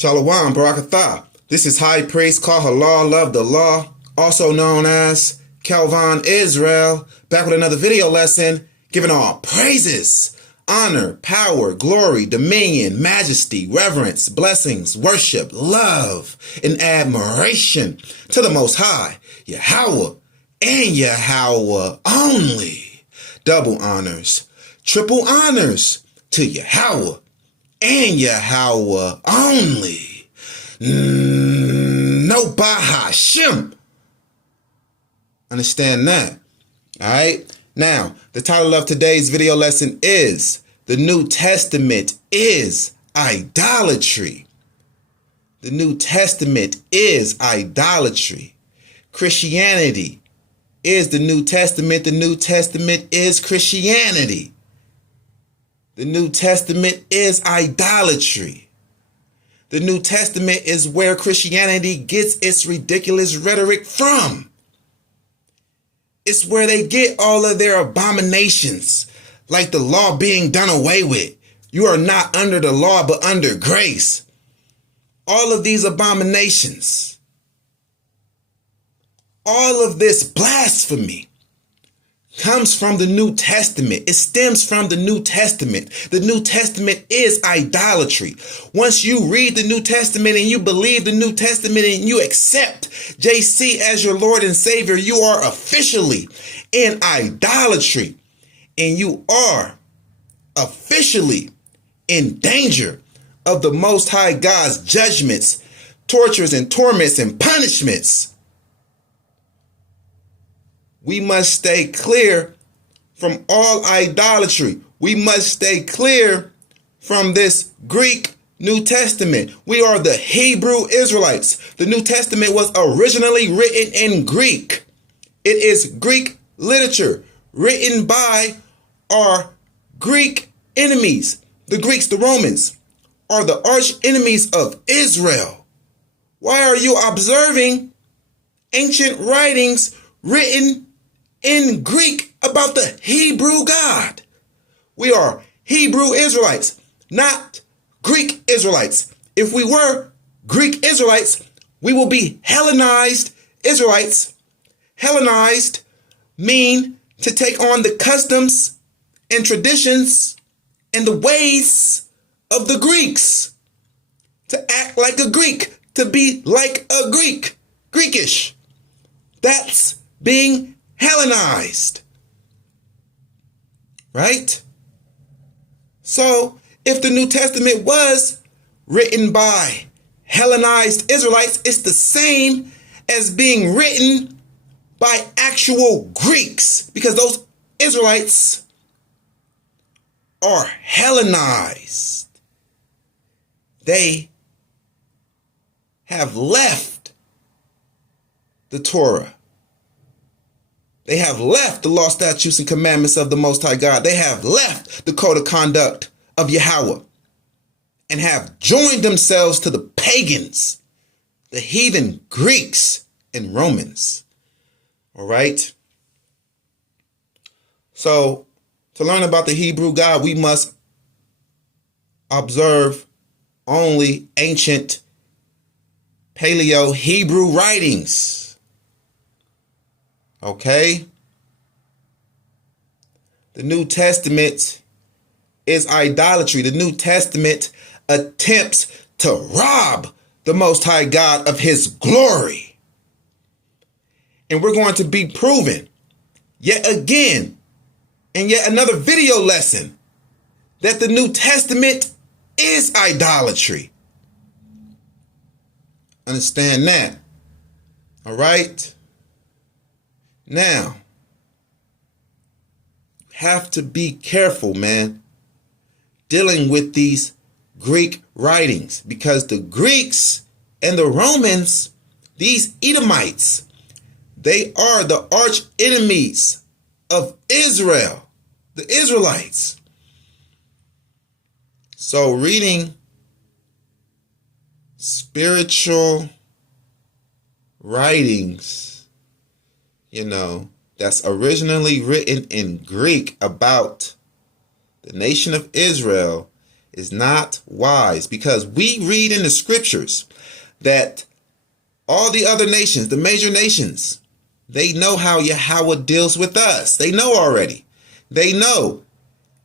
Shalom, Barakatha. This is High Priest Kahalal of the Law, also known as Kalvon Israel, back with another video lesson, giving all praises, honor, power, glory, dominion, majesty, reverence, blessings, worship, love, and admiration to the Most High, Yahweh, and Yahweh only. Double honors, triple honors to Yahweh and Yahweh only. No Bahashim. Understand that? All right. Now, the title of today's video lesson is The New Testament is Idolatry. The New Testament is idolatry. Christianity is the New Testament. The New Testament is Christianity. The New Testament is idolatry. The New Testament is where Christianity gets its ridiculous rhetoric from. It's where they get all of their abominations, like the law being done away with. You are not under the law, but under grace. All of these abominations, all of this blasphemy comes from the New Testament. It stems from the New Testament. The New Testament is idolatry. Once you read the New Testament and you believe the New Testament and you accept JC as your Lord and Savior, you are officially in idolatry. And you are officially in danger of the Most High God's judgments, tortures, and torments and punishments. We must stay clear from all idolatry. We must stay clear from this Greek New Testament. We are the Hebrew Israelites. The New Testament was originally written in Greek. It is Greek literature written by our Greek enemies. The Greeks, the Romans, are the arch enemies of Israel. Why are you observing ancient writings written in Greek about the Hebrew God? We are Hebrew Israelites, not Greek Israelites. If we were Greek Israelites, we will be Hellenized Israelites. Hellenized mean to take on the customs and traditions and the ways of the Greeks, to act like a Greek, to be like a Greek, Greekish. That's being Hellenized, right? So if the New Testament was written by Hellenized Israelites, it's the same as being written by actual Greeks, because those Israelites are Hellenized. They have left the Torah. They have left the law, statutes, and commandments of the Most High God. They have left the code of conduct of Yahweh and have joined themselves to the pagans, the heathen Greeks and Romans. All right. So to learn about the Hebrew God, we must observe only ancient Paleo Hebrew writings. Okay? The New Testament is idolatry. The New Testament attempts to rob the Most High God of his glory. And we're going to be proven yet again in yet another video lesson that the New Testament is idolatry. Understand that? All right? Now, you have to be careful, man, dealing with these Greek writings, because the Greeks and the Romans, these Edomites, they are the arch enemies of Israel, the Israelites. So reading spiritual writings, that's originally written in Greek about the nation of Israel is not wise, because we read in the scriptures that all the other nations, the major nations, they know how Yahweh deals with us. They know already. They know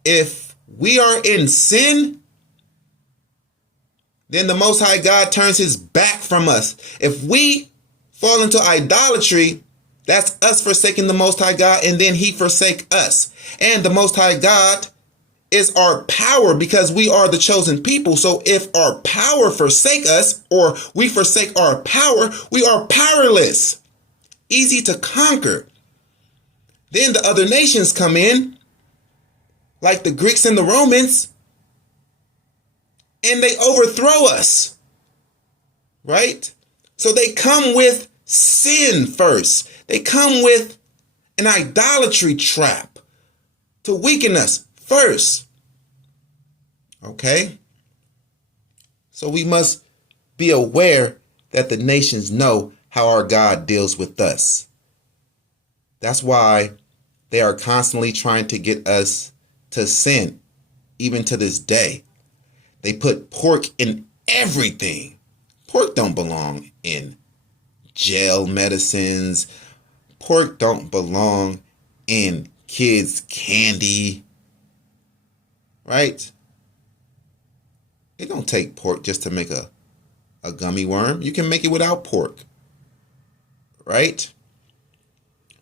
if we are in sin, then the Most High God turns his back from us. If we fall into idolatry, that's us forsaking the Most High God, and then he forsake us. And the Most High God is our power, because we are the chosen people. So if our power forsake us, or we forsake our power, we are powerless, easy to conquer. Then the other nations come in, like the Greeks and the Romans, and they overthrow us, right? So they come with sin first. They come with an idolatry trap to weaken us first. Okay? So we must be aware that the nations know how our God deals with us. That's why they are constantly trying to get us to sin, even to this day. They put pork in everything. Pork don't belong in jail medicines. Pork don't belong in kids' candy. Right? It don't take pork just to make a gummy worm. You can make it without pork. Right?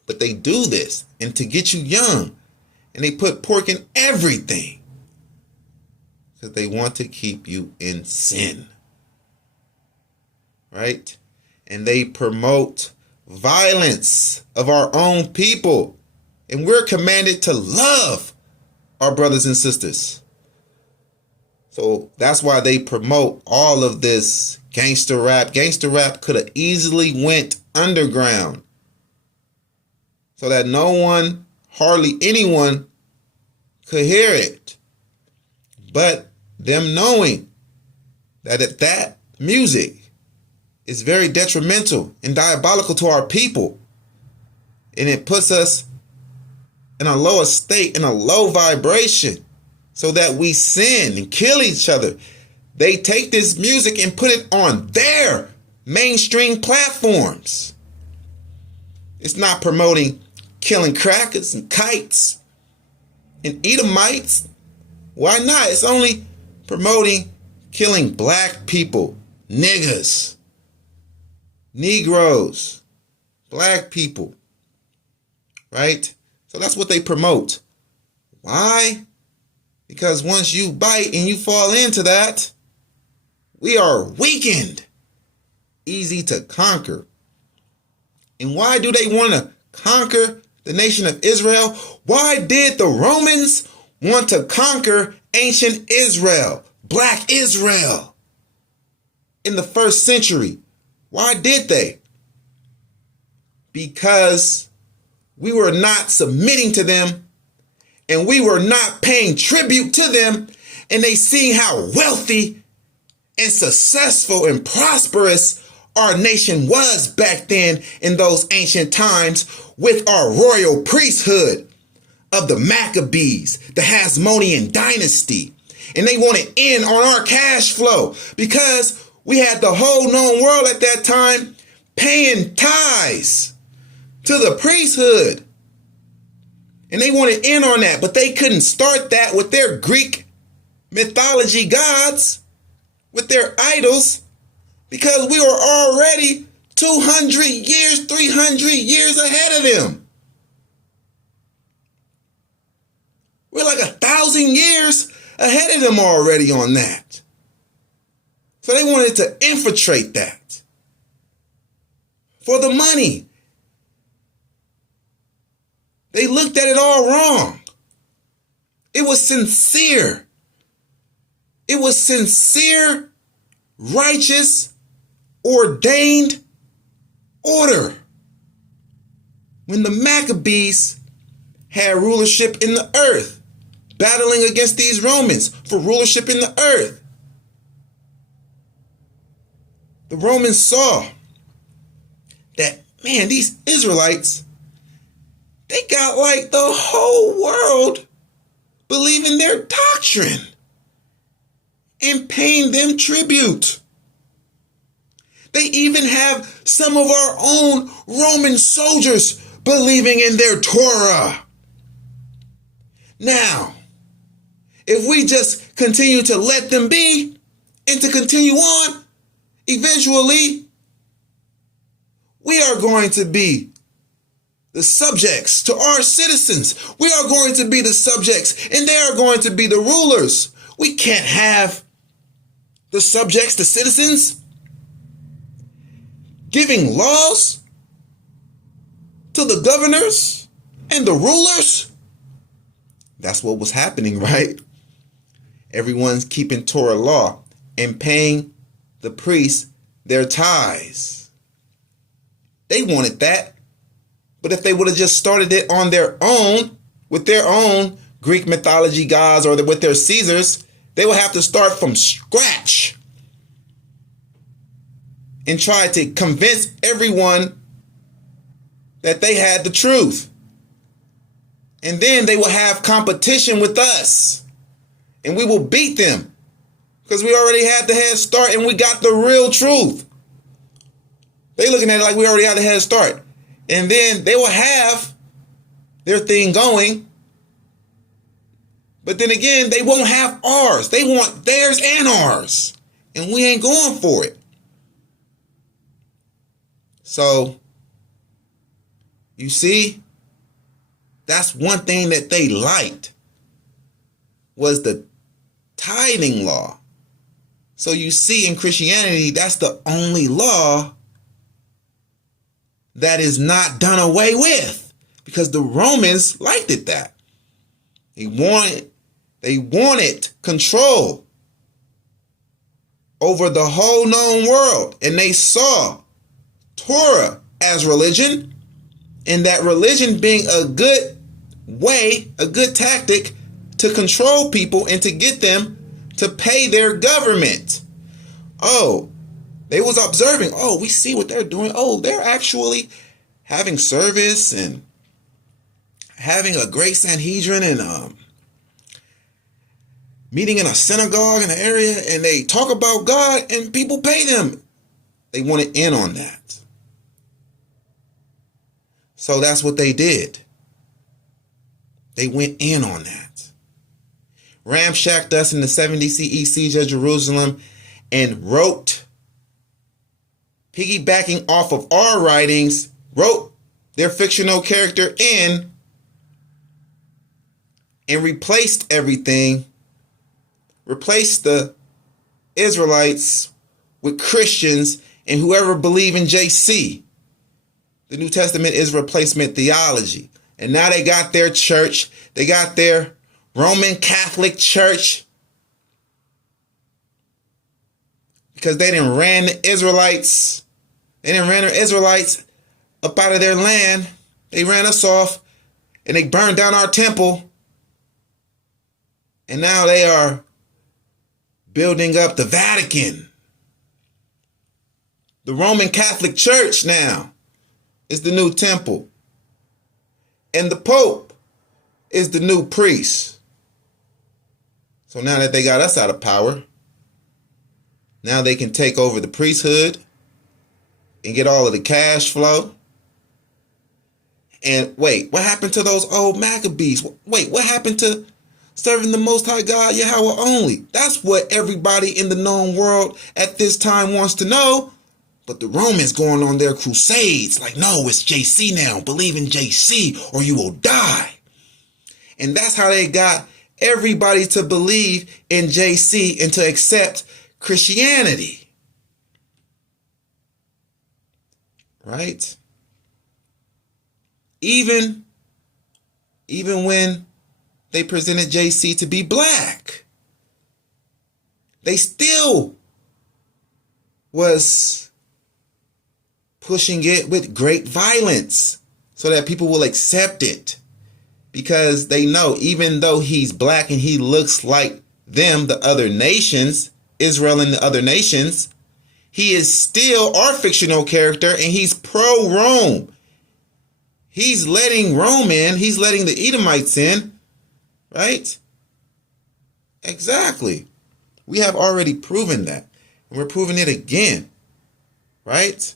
But they do this, and to get you young. And they put pork in everything, because they want to keep you in sin. Right? And they promote violence of our own people. And we're commanded to love our brothers and sisters. So that's why they promote all of this gangster rap. Gangster rap could have easily went underground, so that no one, hardly anyone, could hear it. But them knowing that music is very detrimental and diabolical to our people, and it puts us in a lower state, in a low vibration, so that we sin and kill each other. They take this music and put it on their mainstream platforms. It's not promoting killing crackers and kites and Edomites. Why not? It's only promoting killing black people, niggas, Negroes, black people, right? So that's what they promote. Why? Because once you bite and you fall into that, we are weakened, easy to conquer. And why do they want to conquer the nation of Israel? Why did the Romans want to conquer ancient Israel, black Israel, in the first century? Why did they? Because we were not submitting to them, and we were not paying tribute to them, and they see how wealthy and successful and prosperous our nation was back then in those ancient times, with our royal priesthood of the Maccabees, the Hasmonean dynasty. And they wanted in on our cash flow, because we had the whole known world at that time paying tithes to the priesthood. And they wanted in on that, but they couldn't start that with their Greek mythology gods, with their idols, because we were already 200 years, 300 years ahead of them. We're like 1,000 years ahead of them already on that. So they wanted to infiltrate that for the money. They looked at it all wrong. It was sincere. It was sincere, righteous, ordained order. When the Maccabees had rulership in the earth, battling against these Romans for rulership in the earth, the Romans saw that, man, these Israelites, they got like the whole world believing their doctrine. and paying them tribute. They even have some of our own Roman soldiers believing in their Torah. Now, if we just continue to let them be and to continue on, eventually we are going to be the subjects to our citizens. We are going to be the subjects and they are going to be the rulers. We can't have the subjects, the citizens, giving laws to the governors and the rulers. That's what was happening, right? Everyone's keeping Torah law and paying the priests their tithes. They wanted that. But if they would have just started it on their own, with their own Greek mythology gods or with their Caesars, they would have to start from scratch and try to convince everyone that they had the truth. And then they will have competition with us. And we will beat them. Because we already had the head start and we got the real truth. They looking at it like we already had the head start. And then they will have their thing going. But then again, they won't have ours. They want theirs and ours. And we ain't going for it. So, you see, that's one thing that they liked was the tithing law. So you see in Christianity, that's the only law that is not done away with because the Romans liked it that. They wanted control over the whole known world. And they saw Torah as religion, and that religion being a good way, a good tactic to control people and to get them to pay their government. Oh, they was observing. Oh, we see what they're doing. Oh, they're actually having service and having a great Sanhedrin and meeting in a synagogue in the area, and they talk about God and people pay them. They wanted in on that. So that's what they did. They went in on that. Ramshacked us in the 70 CE siege of Jerusalem and wrote, piggybacking off of our writings, wrote their fictional character in and replaced everything, replaced the Israelites with Christians and whoever believe in JC. The New Testament is replacement theology. And now they got their church. They got their Roman Catholic Church. Because they didn't ran the Israelites. They didn't ran the Israelites up out of their land. They ran us off. And they burned down our temple. And now they are building up the Vatican. The Roman Catholic Church now is the new temple. And the Pope is the new priest. So now that they got us out of power, now they can take over the priesthood and get all of the cash flow. And wait, what happened to those old Maccabees? Wait, what happened to serving the Most High God Yahweh only? That's what everybody in the known world at this time wants to know. But the Romans going on their crusades like, no, it's JC now. Believe in JC or you will die. And that's how they got everybody to believe in JC and to accept Christianity. Right? Even when they presented JC to be black, they still was pushing it with great violence so that people will accept it, because they know even though he's black and he looks like them, the other nations, Israel and the other nations, he is still our fictional character and he's pro-Rome. He's letting Rome in. He's letting the Edomites in, right? Exactly. We have already proven that. And we're proving it again. Right?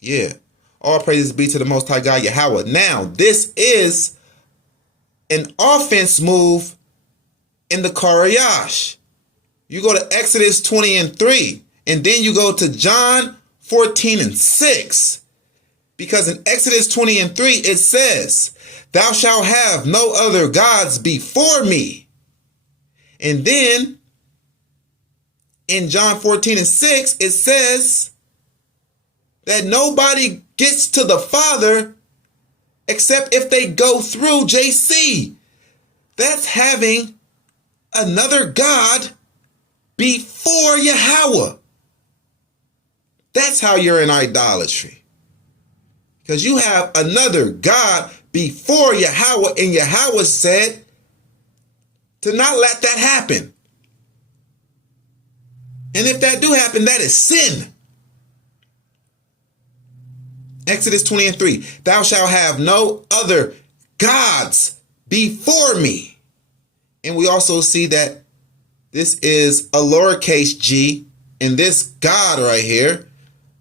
Yeah. All praises be to the Most High God, Yahweh. Now, this is an offense move in the Karayash. You go to Exodus 20:3, and then you go to John 14:6. Because in Exodus 20:3, it says, "Thou shalt have no other gods before me." And then in John 14:6, it says that nobody gets to the Father except if they go through JC. That's having another God before Yahweh. That's how you're in idolatry. Because you have another God before Yahweh, and Yahweh said to not let that happen. And if that do happen, that is sin. Exodus 20:3, "Thou shalt have no other gods before me." And we also see that this is a lowercase g in this God right here.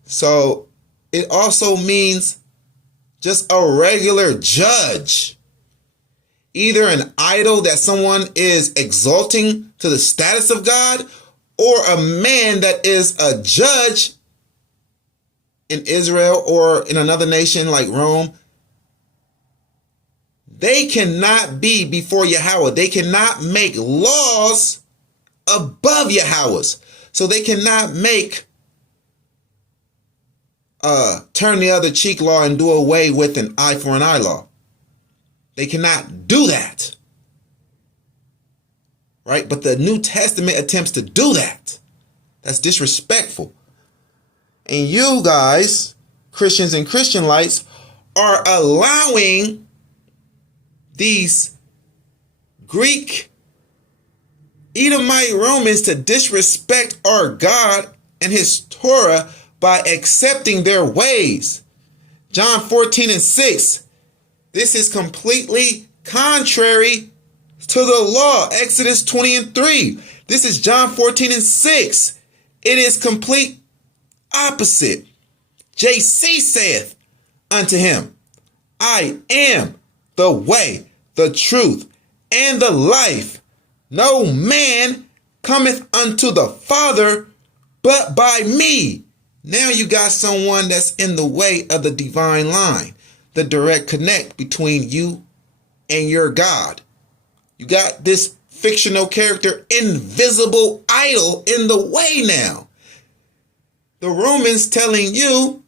So it also means just a regular judge. Either an idol that someone is exalting to the status of God, or a man that is a judge in Israel or in another nation like Rome. They cannot be before Yahweh. They cannot make laws above Yahweh's. So they cannot make turn the other cheek law and do away with an eye for an eye law. They cannot do that. Right? But the New Testament attempts to do that. That's disrespectful. And you guys, Christians and Christianites, are allowing these Greek Edomite Romans to disrespect our God and his Torah by accepting their ways. John 14:6. This is completely contrary to the law. Exodus 20:3. This is John 14:6. It is complete opposite. JC saith unto him, "I am the way, the truth, and the life. No man cometh unto the Father but by me." Now you got someone that's in the way of the divine line, the direct connect between you and your God. You got this fictional character, invisible idol, in the way now. The Romans telling you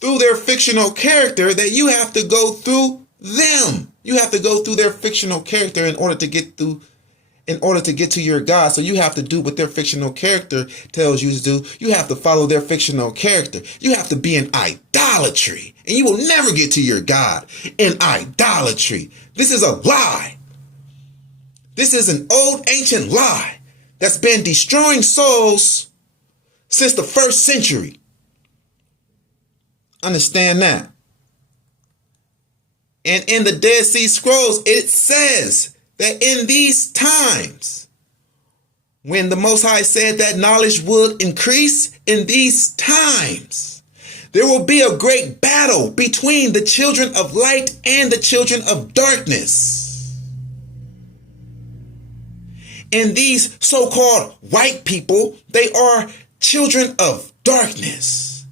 through their fictional character that you have to go through them. You have to go through their fictional character in order to get to your God. So you have to do what their fictional character tells you to do. You have to follow their fictional character. You have to be in idolatry, and you will never get to your God in idolatry. This is a lie. This is an old ancient lie that's been destroying souls since the 1st century. Understand that. And in the Dead Sea Scrolls, it says that in these times, when the Most High said that knowledge would increase, in these times, there will be a great battle between the children of light and the children of darkness. And these so-called white people, they are children of darkness.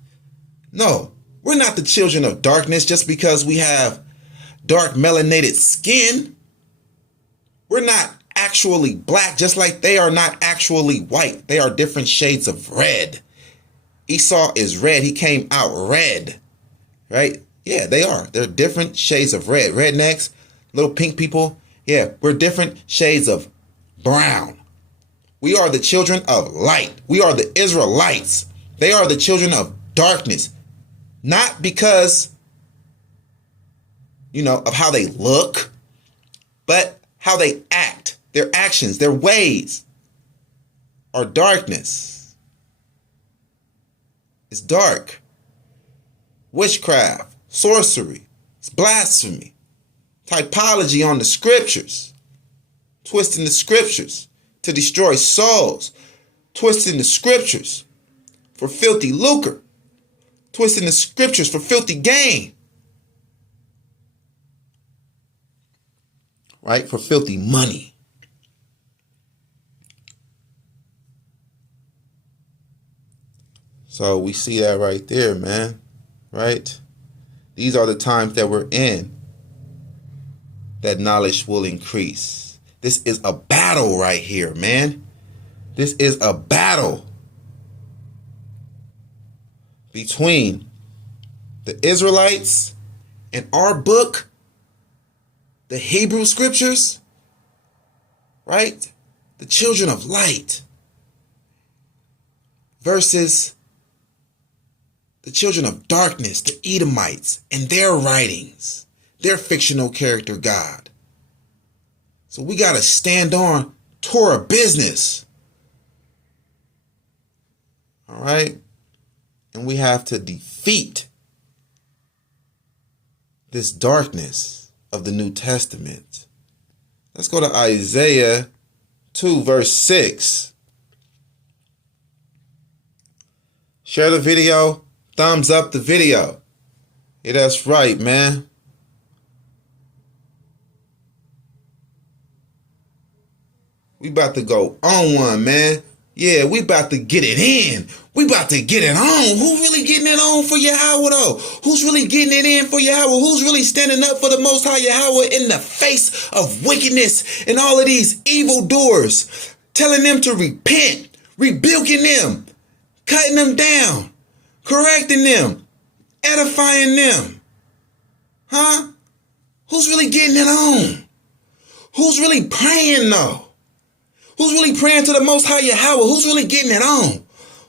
No, we're not the children of darkness just because we have dark melanated skin. We're not actually black, just like they are not actually white. They are different shades of red. Esau is red. He came out red, right? Yeah, they are. They're different shades of red. Rednecks, little pink people. Yeah, we're different shades of brown. We are the children of light. We are the Israelites. They are the children of darkness. Not because, of how they look, but how they act. Their actions, their ways are darkness. It's dark. Witchcraft, sorcery, it's blasphemy, typology on the scriptures, twisting the scriptures. to destroy souls, twisting the scriptures for filthy lucre, twisting the scriptures for filthy gain, right? For filthy money. So we see that right there, man, right? These are the times that we're in, that knowledge will increase. This is a battle right here, man. This is a battle between the Israelites and our book, the Hebrew scriptures, right? The children of light versus the children of darkness, the Edomites, and their writings, their fictional character God. So we got to stand on Torah business. All right? And we have to defeat this darkness of the New Testament. Let's go to Isaiah 2, verse 6. Share the video. Thumbs up the video. Yeah, that's right, man. We about to go on one, man. Yeah, we about to get it in. We about to get it on. Who really getting it on for Yahweh, though? Who's really getting it in for Yahweh? Who's really standing up for the Most High Yahweh in the face of wickedness and all of these evildoers? Telling them to repent, rebuking them, cutting them down, correcting them, edifying them. Huh? Who's really getting it on? Who's really praying, though? Who's really praying to the Most High Yahweh? Who's really getting it on?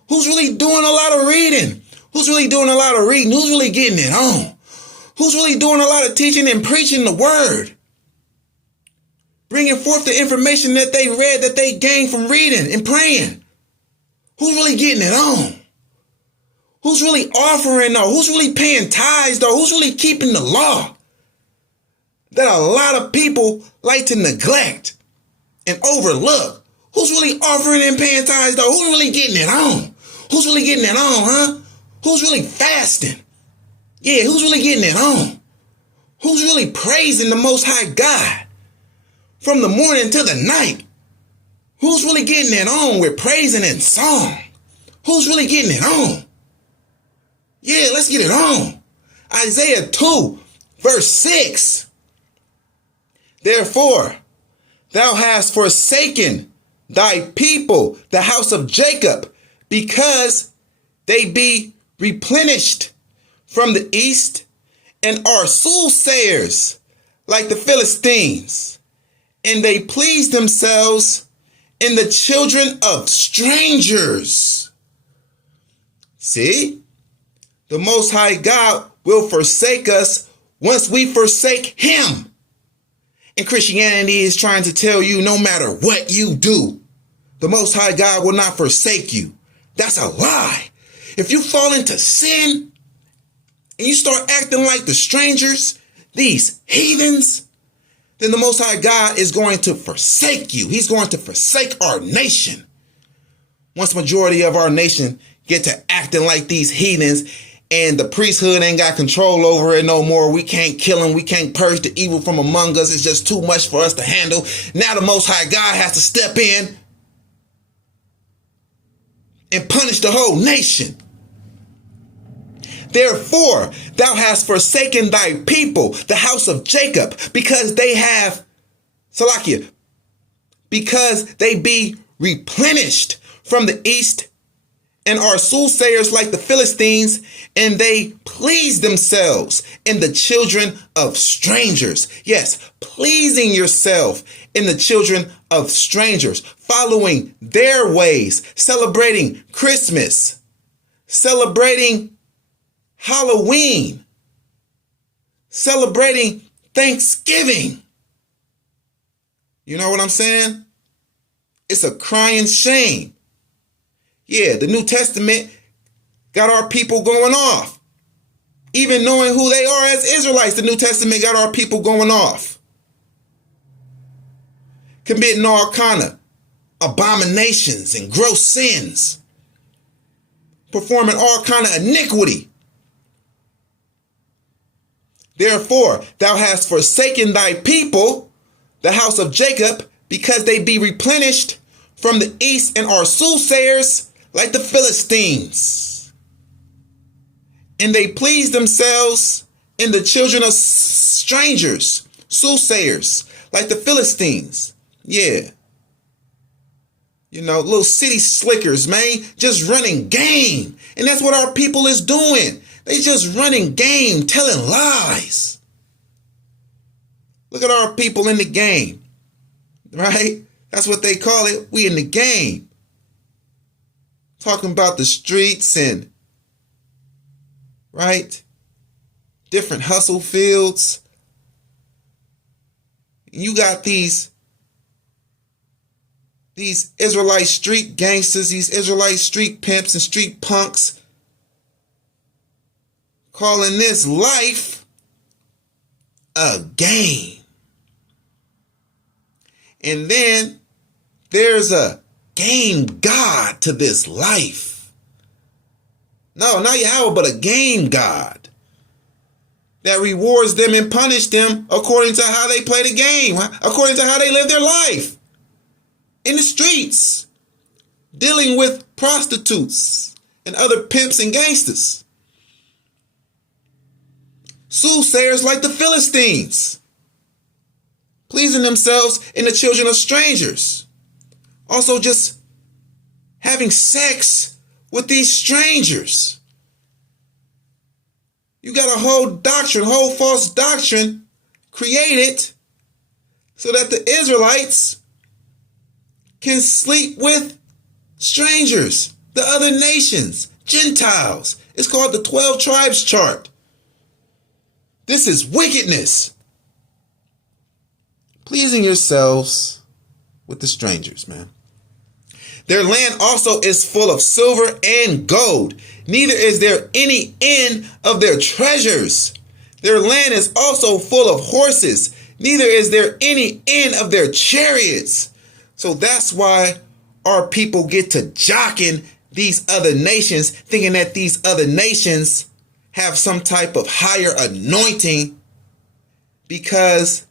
Who's really doing a lot of reading? Who's really doing a lot of reading? Who's really getting it on? Who's really doing a lot of teaching and preaching the word? Bringing forth the information that they read, that they gained from reading and praying. Who's really getting it on? Who's really offering, though? Who's really paying tithes, though? Who's really keeping the law that a lot of people like to neglect and overlook? Who's really offering and paying tithes, though? Who's really getting it on? Who's really getting it on, huh? Who's really fasting? Yeah, who's really getting it on? Who's really praising the Most High God from the morning to the night? Who's really getting it on with praising and song? Who's really getting it on? Yeah, let's get it on. Isaiah 2, verse 6. Therefore, thou hast forsaken thy people, the house of Jacob, because they be replenished from the east and are soothsayers like the Philistines. And they please themselves in the children of strangers. See? The Most High God will forsake us once we forsake him. And Christianity is trying to tell you no matter what you do, the Most High God will not forsake you. That's a lie. If you fall into sin and you start acting like the strangers, these heathens, then the Most High God is going to forsake you. He's going to forsake our nation. Once majority of our nation get to acting like these heathens and the priesthood ain't got control over it no more. We can't kill them. We can't purge the evil from among us. It's just too much for us to handle. Now the Most High God has to step in and punish the whole nation. Therefore, thou hast forsaken thy people, the house of Jacob, because they have, Salakia, because they be replenished from the east and are soothsayers like the Philistines, and they please themselves in the children of strangers. Yes, pleasing yourself in the children of strangers, following their ways, celebrating Christmas, celebrating Halloween, celebrating Thanksgiving. You know what I'm saying? It's a crying shame. Yeah, the New Testament got our people going off. Even knowing who they are as Israelites, the New Testament got our people going off. Committing all kind of abominations and gross sins, performing all kind of iniquity. Therefore, thou hast forsaken thy people, the house of Jacob, because they be replenished from the east and are soothsayers like the Philistines. And they please themselves in the children of strangers, soothsayers like the Philistines. Yeah. You know, little city slickers, man, just running game. And that's what our people is doing. They just running game, telling lies. Look at our people in the game, right? That's what they call it. We in the game. Talking about the streets and, right? Different hustle fields. You got these Israelite street gangsters, these Israelite street pimps and street punks, calling this life a game. And then there's a game God to this life. No, not Yahweh, but a game God that rewards them and punishes them according to how they play the game, according to how they live their life in the streets, dealing with prostitutes and other pimps and gangsters. Soothsayers like the Philistines, pleasing themselves in the children of strangers. Also just having sex with these strangers. You got a whole doctrine, whole false doctrine created so that the Israelites can sleep with strangers, the other nations, Gentiles. It's called the 12 tribes chart. This is wickedness. Pleasing yourselves with the strangers, man. Their land also is full of silver and gold. Neither is there any end of their treasures. Their land is also full of horses. Neither is there any end of their chariots. So that's why our people get to jocking these other nations, thinking that these other nations have some type of higher anointing, because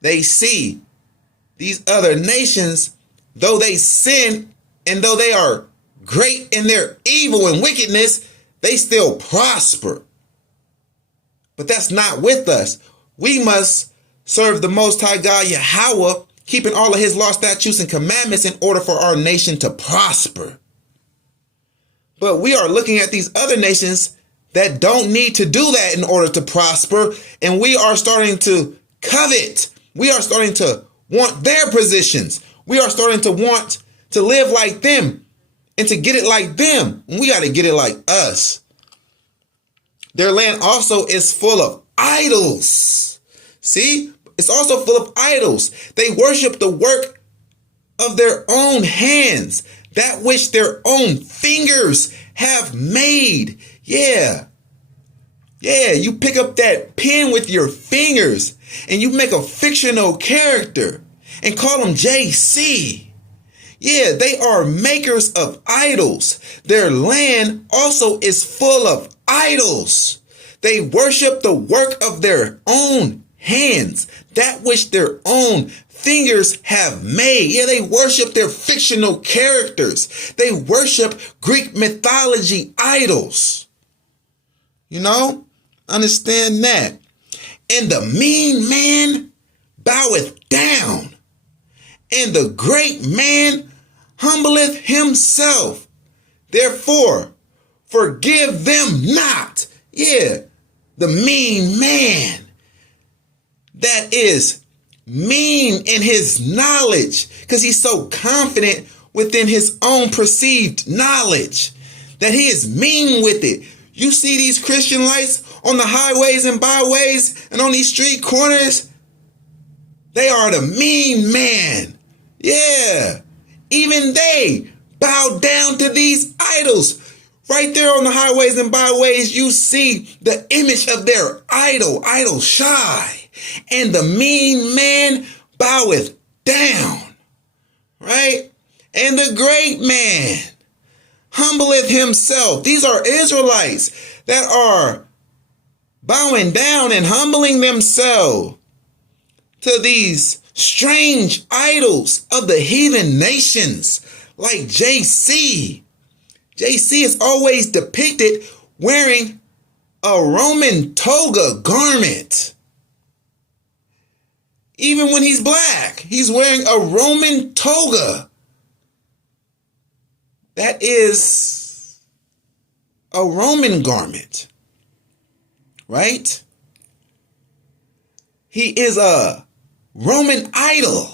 they see these other nations, though they sin and though they are great in their evil and wickedness, they still prosper. But that's not with us. We must serve the Most High God Yahweh, keeping all of his law, statutes, and commandments in order for our nation to prosper. But we are looking at these other nations that don't need to do that in order to prosper, and we are starting to covet. We are starting to want their positions. We are starting to want to live like them and to get it like them. We got to get it like us. Their land also is full of idols. See? It's also full of idols. They worship the work of their own hands, that which their own fingers have made. Yeah, you pick up that pen with your fingers and you make a fictional character and call them JC. Yeah, they are makers of idols. Their land also is full of idols. They worship the work of their own hands, that which their own fingers have made. Yeah, they worship their fictional characters. They worship Greek mythology idols. You know, understand that. And the mean man boweth down, and the great man humbleth himself. Therefore, forgive them not. Yeah, the mean man that is mean in his knowledge, because he's so confident within his own perceived knowledge that he is mean with it. You see these Christian lights on the highways and byways and on these street corners, they are the mean man. Yeah, even they bow down to these idols. Right there on the highways and byways, you see the image of their idol shy. And the mean man boweth down. right? And the great man humbleth himself. These are Israelites that are bowing down and humbling themselves to these strange idols of the heathen nations like JC. JC is always depicted wearing a Roman toga garment. Even when he's black, he's wearing a Roman toga. That is a Roman garment, right? He is a Roman idol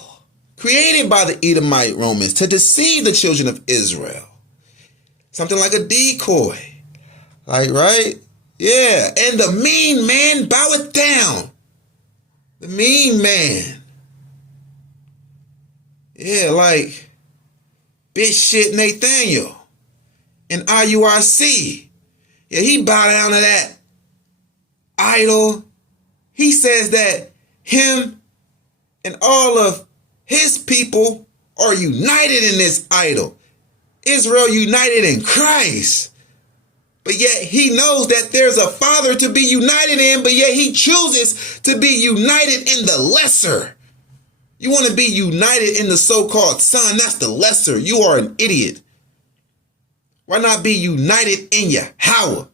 created by the Edomite Romans to deceive the children of Israel. Something like a decoy. Like, right? Yeah. And the mean man boweth down. The mean man. Yeah, like bitch shit Nathaniel and IUIC. Yeah, he bowed down to that idol. He says that him and all of his people are united in this idol. Israel united in Christ. But yet he knows that there's a father to be united in, but yet he chooses to be united in the lesser. You want to be united in the so-called son, that's the lesser. You are an idiot. Why not be united in Yahweh?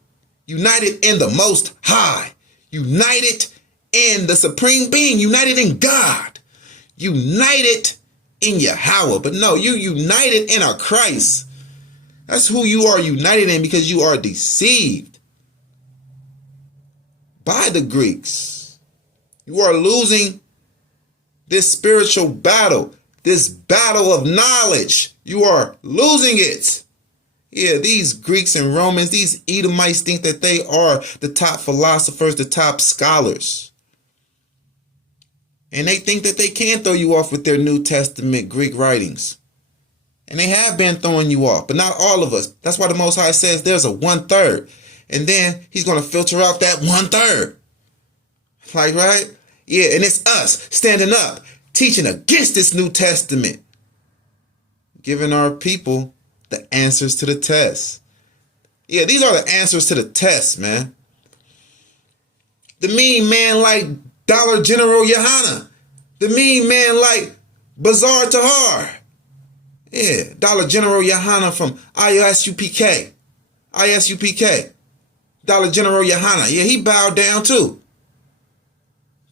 United in the Most High. United in the Supreme Being. United in God. United in Yahweh. But no, you united in our Christ. That's who you are united in, because you are deceived by the Greeks. You are losing this spiritual battle, this battle of knowledge. You are losing it. Yeah, these Greeks and Romans, these Edomites think that they are the top philosophers, the top scholars. And they think that they can throw you off with their New Testament Greek writings. And they have been throwing you off, but not all of us. That's why the Most High says there's a 1/3. And then he's going to filter out that 1/3. Like, right? Yeah, and it's us standing up, teaching against this New Testament, giving our people the answers to the test. Yeah, these are the answers to the test, man. The mean man like Dollar General Yohana. The mean man like Bazaar Tahar. Yeah, Dollar General Yohana from ISUPK. Dollar General Yohana. Yeah, he bowed down too.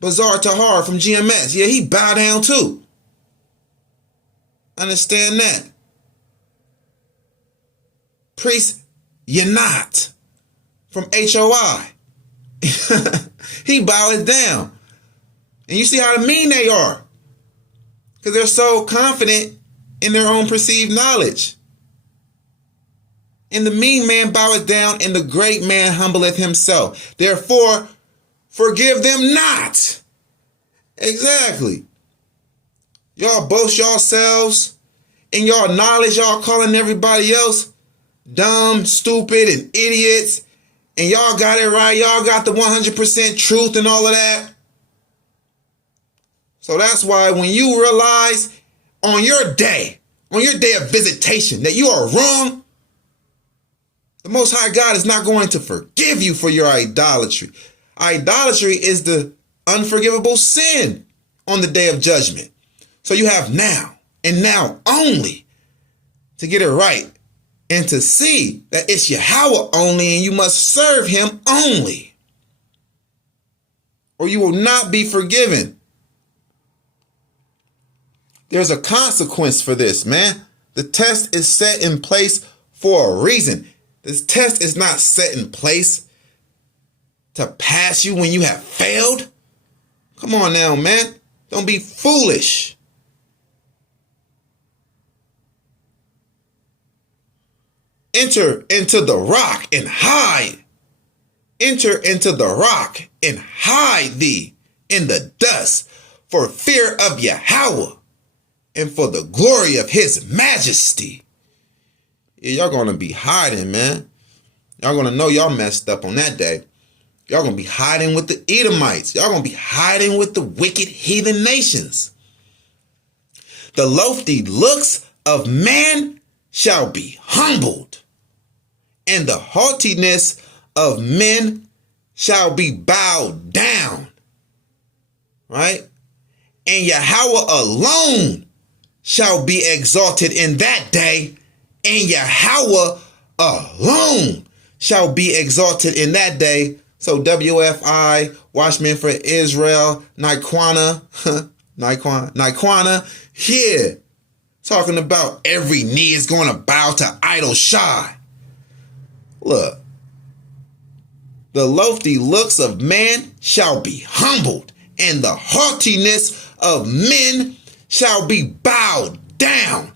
Bazaar Tahar from GMS. Yeah, he bowed down too. Understand that. Priest Yanat from HOI. He bowed down. And you see how mean they are. Because they're so confident in their own perceived knowledge. And the mean man boweth down, and the great man humbleth himself. Therefore, forgive them not. Exactly. Y'all boast yourselves in y'all knowledge, y'all calling everybody else dumb, stupid, and idiots. And y'all got it right. Y'all got the 100% truth and all of that. So that's why when you realize on your day of visitation, that you are wrong, the Most High God is not going to forgive you for your idolatry. Idolatry is the unforgivable sin on the day of judgment. So you have now and now only to get it right and to see that it's Yahweh only, and you must serve him only, or you will not be forgiven. There's a consequence for this, man. The test is set in place for a reason. This test is not set in place to pass you when you have failed. Come on now, man. Don't be foolish. Enter into the rock and hide. Enter into the rock and hide thee in the dust for fear of Yahweh and for the glory of his majesty. Yeah, y'all gonna be hiding, man. Y'all gonna know y'all messed up on that day. Y'all gonna be hiding with the Edomites. Y'all gonna be hiding with the wicked heathen nations. The lofty looks of man shall be humbled, and the haughtiness of men shall be bowed down. Right? And Yahweh alone shall be exalted in that day, and Yahweh alone shall be exalted in that day. So WFI, Watchmen for Israel, Nikwana, yeah, talking about every knee is going to bow to idol Shai. Look, the lofty looks of man shall be humbled, and the haughtiness of men shall be bowed down.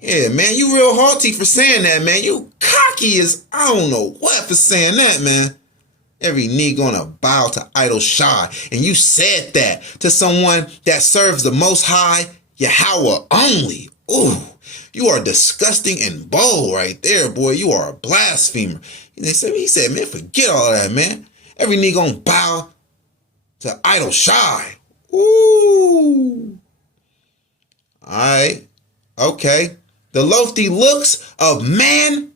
Yeah, man, you real haughty for saying that, man. You cocky as I don't know what for saying that, man. Every knee gonna bow to idol Shai. And you said that to someone that serves the Most High, Yahweh only. Ooh, you are disgusting and bold right there, boy. You are a blasphemer. He said, man, forget all of that, man. Every knee gonna bow to idol Shai. Ooh. All right. Okay. The lofty looks of man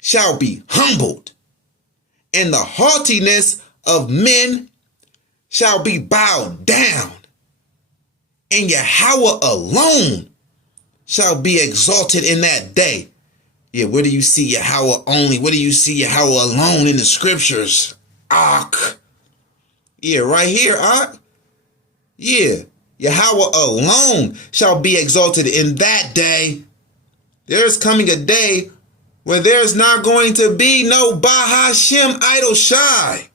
shall be humbled, and the haughtiness of men shall be bowed down, and Yahweh alone shall be exalted in that day. Yeah, where do you see Yahweh only? Where do you see Yahweh alone in the scriptures? Ak. Yeah, right here, Ak. Yeah, Yahweh alone shall be exalted in that day. There's coming a day where there's not going to be no Bahashem idol Shai.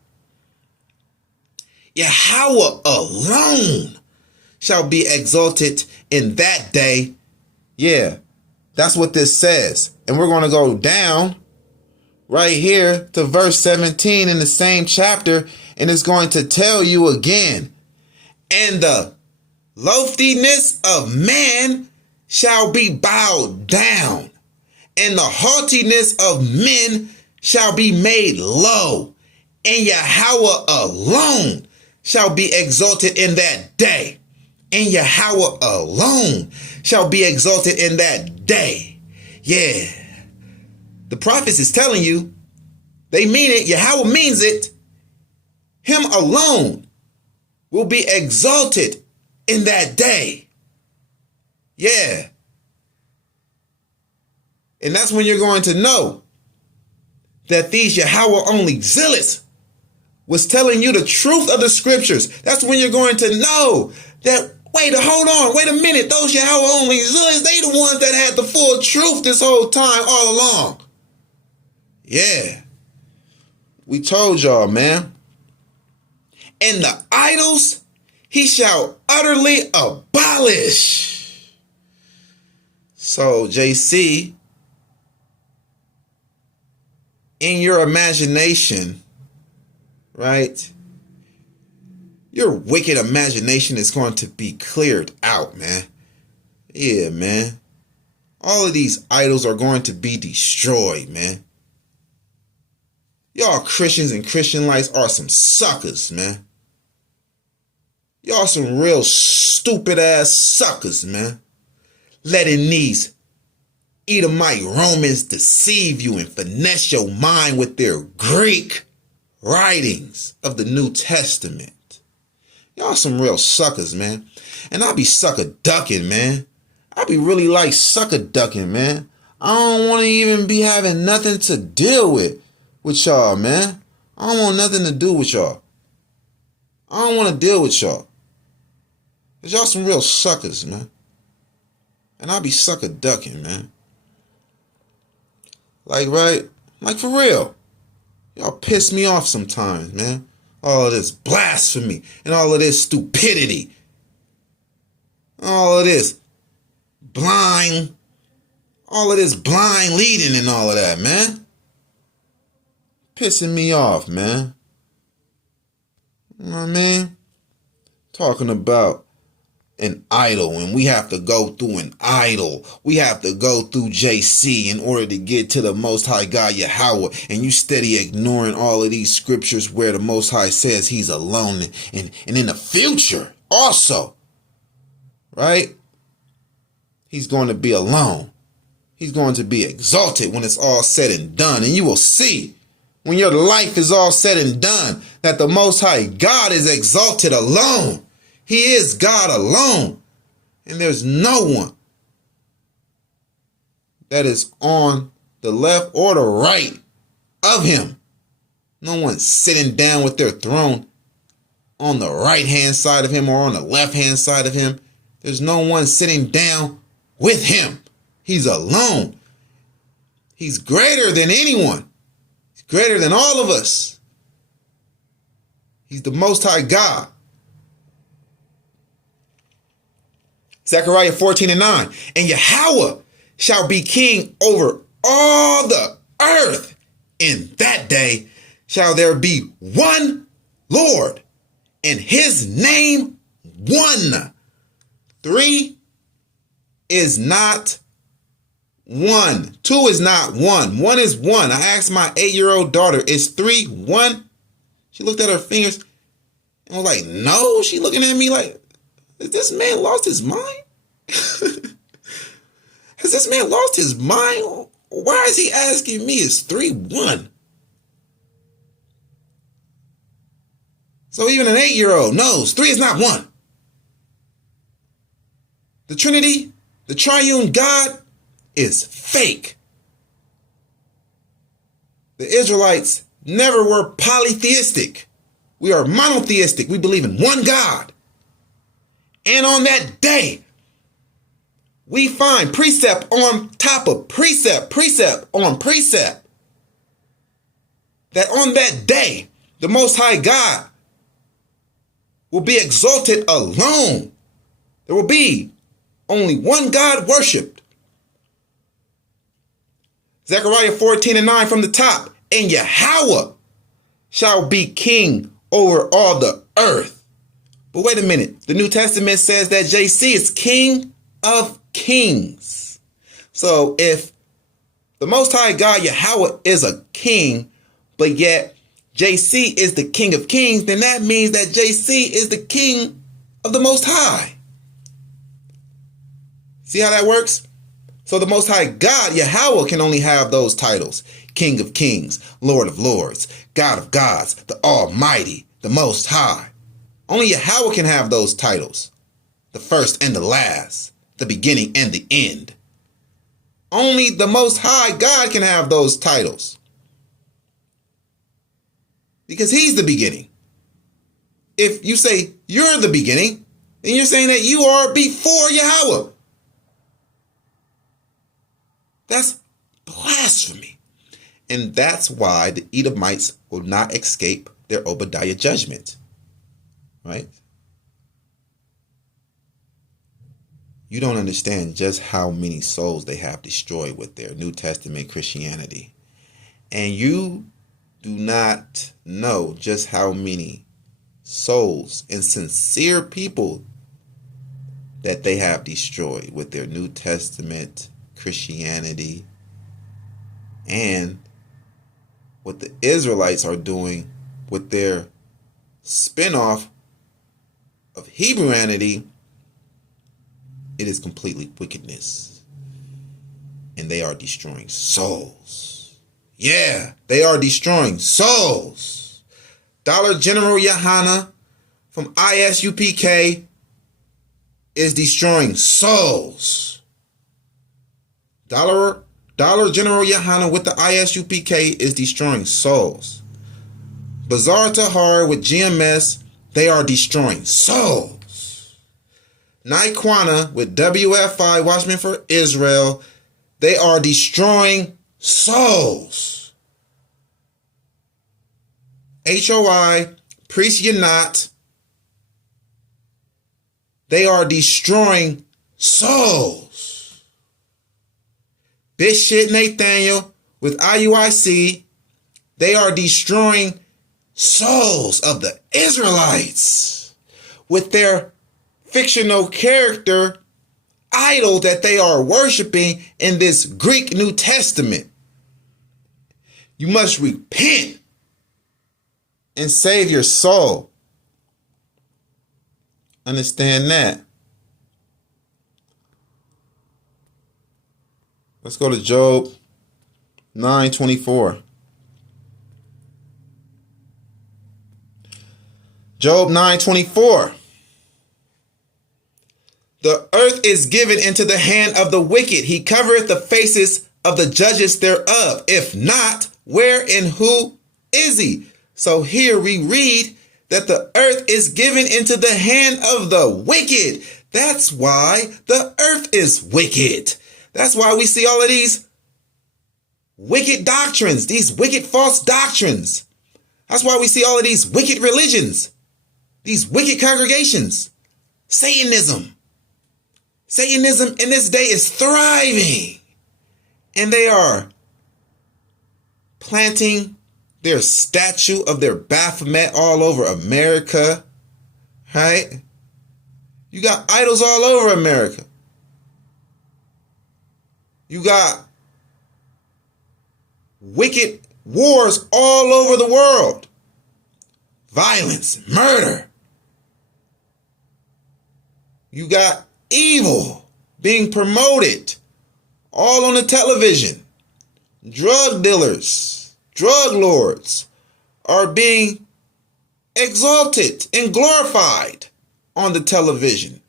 Yahweh alone shall be exalted in that day. Yeah, that's what this says. And we're going to go down right here to verse 17 in the same chapter, and it's going to tell you again. And the loftiness of man shall be bowed down, and the haughtiness of men shall be made low, and Yahweh alone shall be exalted in that day, and Yahweh alone shall be exalted in that day. Yeah, the prophets is telling you, they mean it. Yahweh means it. Him alone will be exalted in that day. Yeah. And that's when you're going to know that these Yahweh only zealots was telling you the truth of the scriptures. That's when you're going to know that, wait a minute, those Yahweh only zealots, they the ones that had the full truth this whole time all along. Yeah. We told y'all, man. And the idols he shall utterly abolish. So, JC, in your imagination, right? Your wicked imagination is going to be cleared out, man. Yeah, man. All of these idols are going to be destroyed, man. Y'all Christians and Christian lights are some suckers, man. Y'all some real stupid ass suckers, man. Letting these Edomite Romans deceive you and finesse your mind with their Greek writings of the New Testament. Y'all some real suckers, man. And I be sucker ducking, man. I be really like sucker ducking, man. I don't want to even be having nothing to deal with y'all, man. I don't want nothing to do with y'all. I don't want to deal with y'all. Cause y'all some real suckers, man. And I be sucker ducking, man. Like, right? Like, for real. Y'all piss me off sometimes, man. All of this blasphemy and all of this stupidity. All of this blind leading and all of that, man. Pissing me off, man. You know what I mean? Talking about an idol, and we have to go through an idol. We have to go through JC in order to get to the Most High God Yahweh. And you steady ignoring all of these scriptures where the Most High says he's alone, and in the future also, right? He's going to be alone. He's going to be exalted when it's all said and done. And you will see when your life is all said and done that the Most High God is exalted alone. He is God alone. And there's no one that is on the left or the right of him. No one sitting down with their throne on the right hand side of him or on the left hand side of him. There's no one sitting down with him. He's alone. He's greater than anyone. He's greater than all of us. He's the Most High God. Zechariah 14:9. And Yahweh shall be king over all the earth. In that day shall there be one Lord, and his name one. Three is not one. Two is not one. One is one. I asked my 8-year-old daughter, is 3 1? She looked at her fingers and was like, no. She looking at me like, has this man lost his mind? Has this man lost his mind? Why is he asking me, is 3 1? So even an 8-year-old knows 3 is not 1. The Trinity, the triune God, is fake. The Israelites never were polytheistic. We are monotheistic. We believe in one God. And on that day, we find precept on top of precept, precept on precept, that on that day, the Most High God will be exalted alone. There will be only one God worshiped. Zechariah 14:9 from the top. And Yahweh shall be king over all the earth. But wait a minute. The New Testament says that JC is king of kings. So if the Most High God Yahweh is a king, but yet JC is the king of kings, then that means that JC is the king of the Most High. See how that works? So the Most High God Yahweh can only have those titles: King of Kings, Lord of Lords, God of Gods, the Almighty, the Most High. Only Yahweh can have those titles: the first and the last, the beginning and the end. Only the Most High God can have those titles, because he's the beginning. If you say you're the beginning, then you're saying that you are before Yahweh. That's blasphemy. And that's why the Edomites will not escape their Obadiah judgment. Right? You don't understand just how many souls they have destroyed with their New Testament Christianity. And you do not know just how many souls and sincere people that they have destroyed with their New Testament Christianity, and what the Israelites are doing with their spinoff of Hebrewanity. It is completely wickedness, and they are destroying souls. Yeah, they are destroying souls. Dollar General Yohana from ISUPK is destroying souls. Dollar General Yohana with the ISUPK is destroying souls. Bazaar Tahar with GMS, they are destroying souls. Naikwana with WFI, Watchmen for Israel, they are destroying souls. HOI, Priest Yanat, they are destroying souls. Bishop Nathaniel with IUIC, they are destroying souls of the Israelites with their fictional character idol that they are worshiping in this Greek New Testament. You must repent and save your soul. Understand that. Let's go to Job 9:24. Job 9:24. The earth is given into the hand of the wicked. He covereth the faces of the judges thereof. If not, where and who is he? So here we read that the earth is given into the hand of the wicked. That's why the earth is wicked. That's why we see all of these wicked doctrines, these wicked false doctrines. That's why we see all of these wicked religions, these wicked congregations. Satanism. Satanism in this day is thriving. And they are planting their statue of their Baphomet all over America. Right? You got idols all over America. You got wicked wars all over the world. Violence, murder. You got evil being promoted all on the television. Drug dealers, drug lords are being exalted and glorified on the television.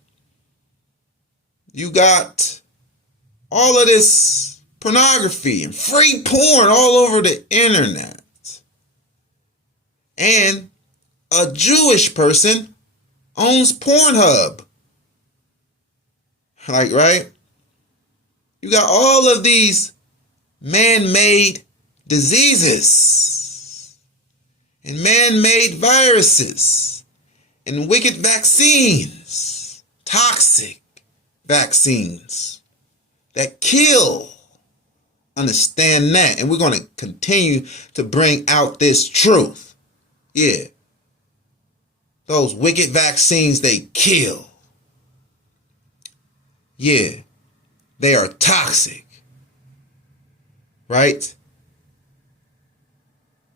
You got all of this pornography and free porn all over the internet. And a Jewish person owns Pornhub. Like, right? You got all of these man-made diseases and man-made viruses and wicked vaccines, toxic vaccines that kill. Understand that. And we're going to continue to bring out this truth. Yeah. Those wicked vaccines, they kill. Yeah, they are toxic, right?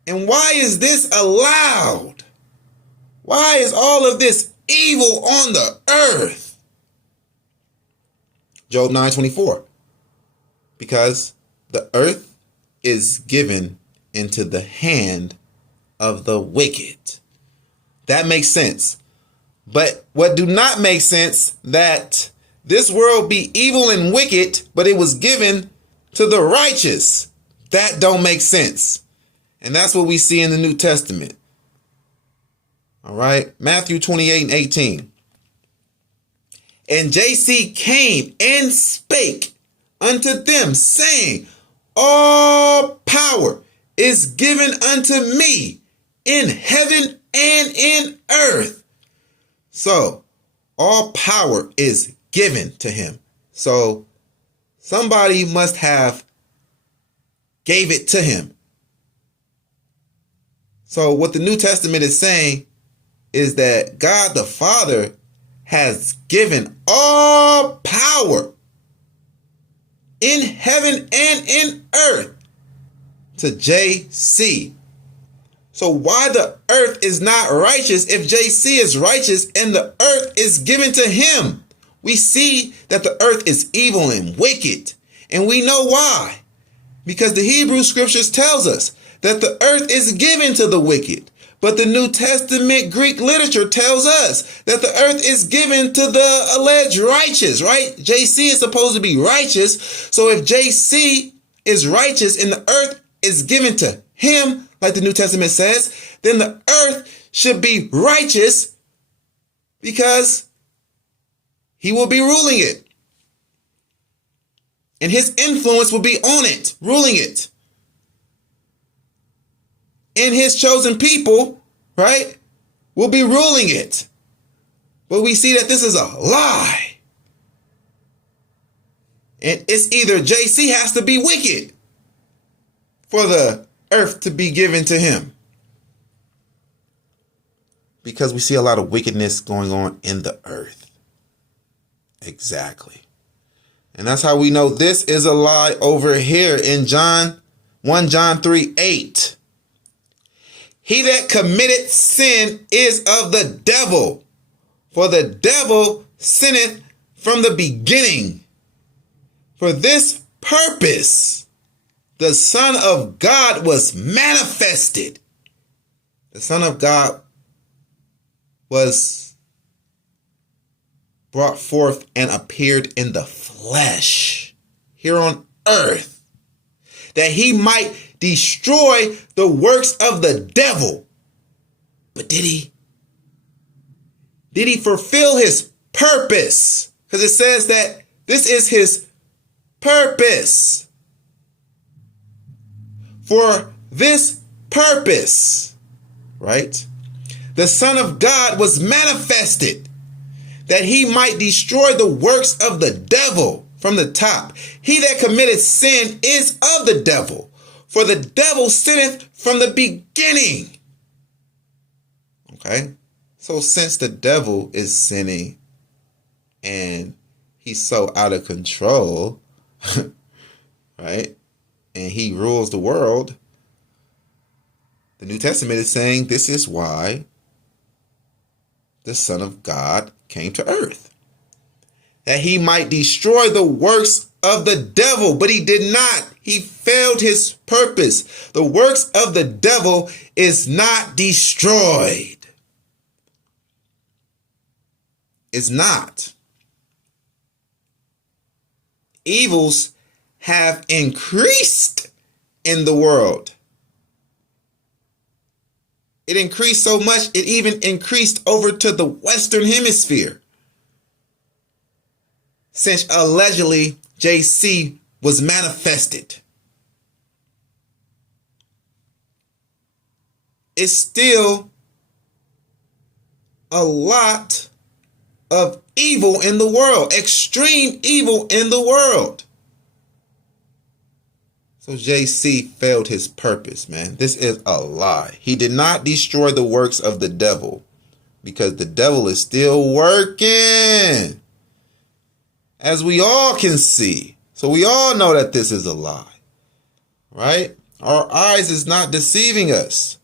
And why is this allowed? Why is all of this evil on the earth? Job 9:24. Because the earth is given into the hand of the wicked. That makes sense. But what do not make sense, that this world be evil and wicked, but it was given to the righteous. That don't make sense. And that's what we see in the New Testament. All right. Matthew 28:18. And JC came and spake unto them, saying, all power is given unto me in heaven and in earth. So all power is given to him. So somebody must have gave it to him. So what the New Testament is saying is that God the Father has given all power in heaven and in earth to JC. So why the earth is not righteous if JC is righteous and the earth is given to him? We see that the earth is evil and wicked, and we know why. Because the Hebrew scriptures tells us that the earth is given to the wicked. But the New Testament Greek literature tells us that the earth is given to the alleged righteous, right? JC is supposed to be righteous. So if JC is righteous and the earth is given to him, like the New Testament says, then the earth should be righteous because he will be ruling it. And his influence will be on it, ruling it. And his chosen people, right, will be ruling it. But we see that this is a lie. And it's either JC has to be wicked for the earth to be given to him. Because we see a lot of wickedness going on in the earth. Exactly. And that's how we know this is a lie over here in 1 John 3:8. He that committeth sin is of the devil, for the devil sinneth from the beginning. For this purpose, the Son of God was manifested. The Son of God was brought forth and appeared in the flesh here on earth, that he might destroy the works of the devil. But did he? Did he fulfill his purpose? Because it says that this is his purpose. For this purpose, right? The Son of God was manifested, that he might destroy the works of the devil. From the top, he that committeth sin is of the devil, for the devil sinneth from the beginning. Okay, so since the devil is sinning and he's so out of control, right, and he rules the world, the New Testament is saying this is why the Son of God came to earth, that he might destroy the works of the devil. But he did not. He failed his purpose. The works of the devil is not destroyed. It's not. Evils have increased in the world. It increased so much, it even increased over to the Western Hemisphere, since allegedly JC was manifested. It's still a lot of evil in the world, extreme evil in the world. So JC failed his purpose, man. This is a lie. He did not destroy the works of the devil, because the devil is still working, as we all can see. So we all know that this is a lie, right? Our eyes is not deceiving us.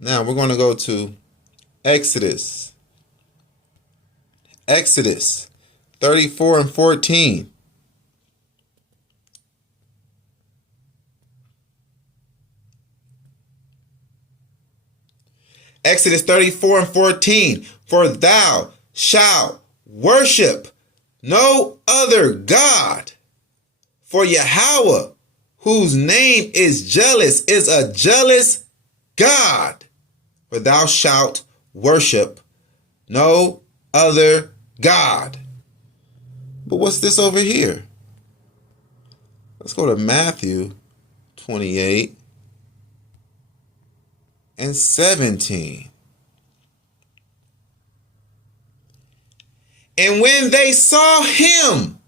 Now we're going to go to Exodus 34 and 14. Exodus 34 and 14. For thou shalt worship no other God, for Yahweh, whose name is jealous, is a jealous God. For thou shalt worship no other God. But what's this over here? Let's go to Matthew 28 and 17. And when they saw him,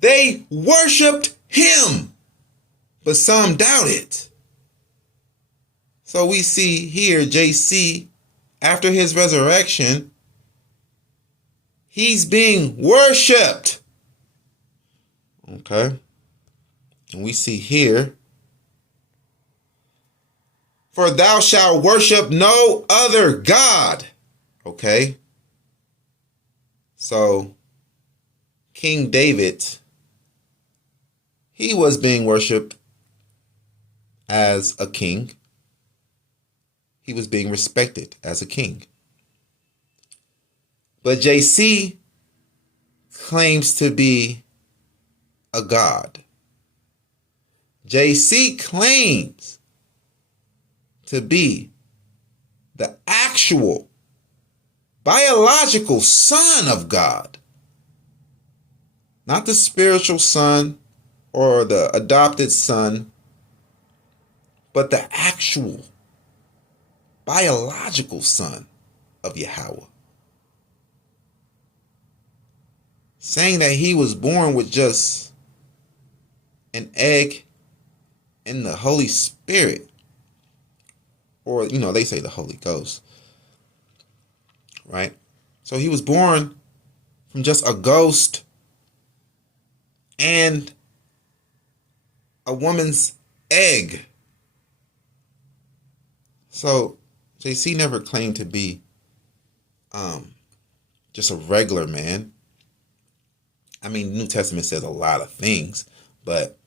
they worshiped him, but some doubted. So we see here JC, after his resurrection, he's being worshiped. Okay. And we see here, for thou shalt worship no other God. Okay. So King David, he was being worshiped as a king. He was being respected as a king. But JC claims to be a god. JC claims to be the actual biological son of God. Not the spiritual son or the adopted son, but the actual biological son of Yahweh. Saying that he was born with just an egg and the Holy Spirit. Or, they say the Holy Ghost. Right? So he was born from just a ghost and a woman's egg. So JC never claimed to be just a regular man. I mean, the New Testament says a lot of things, but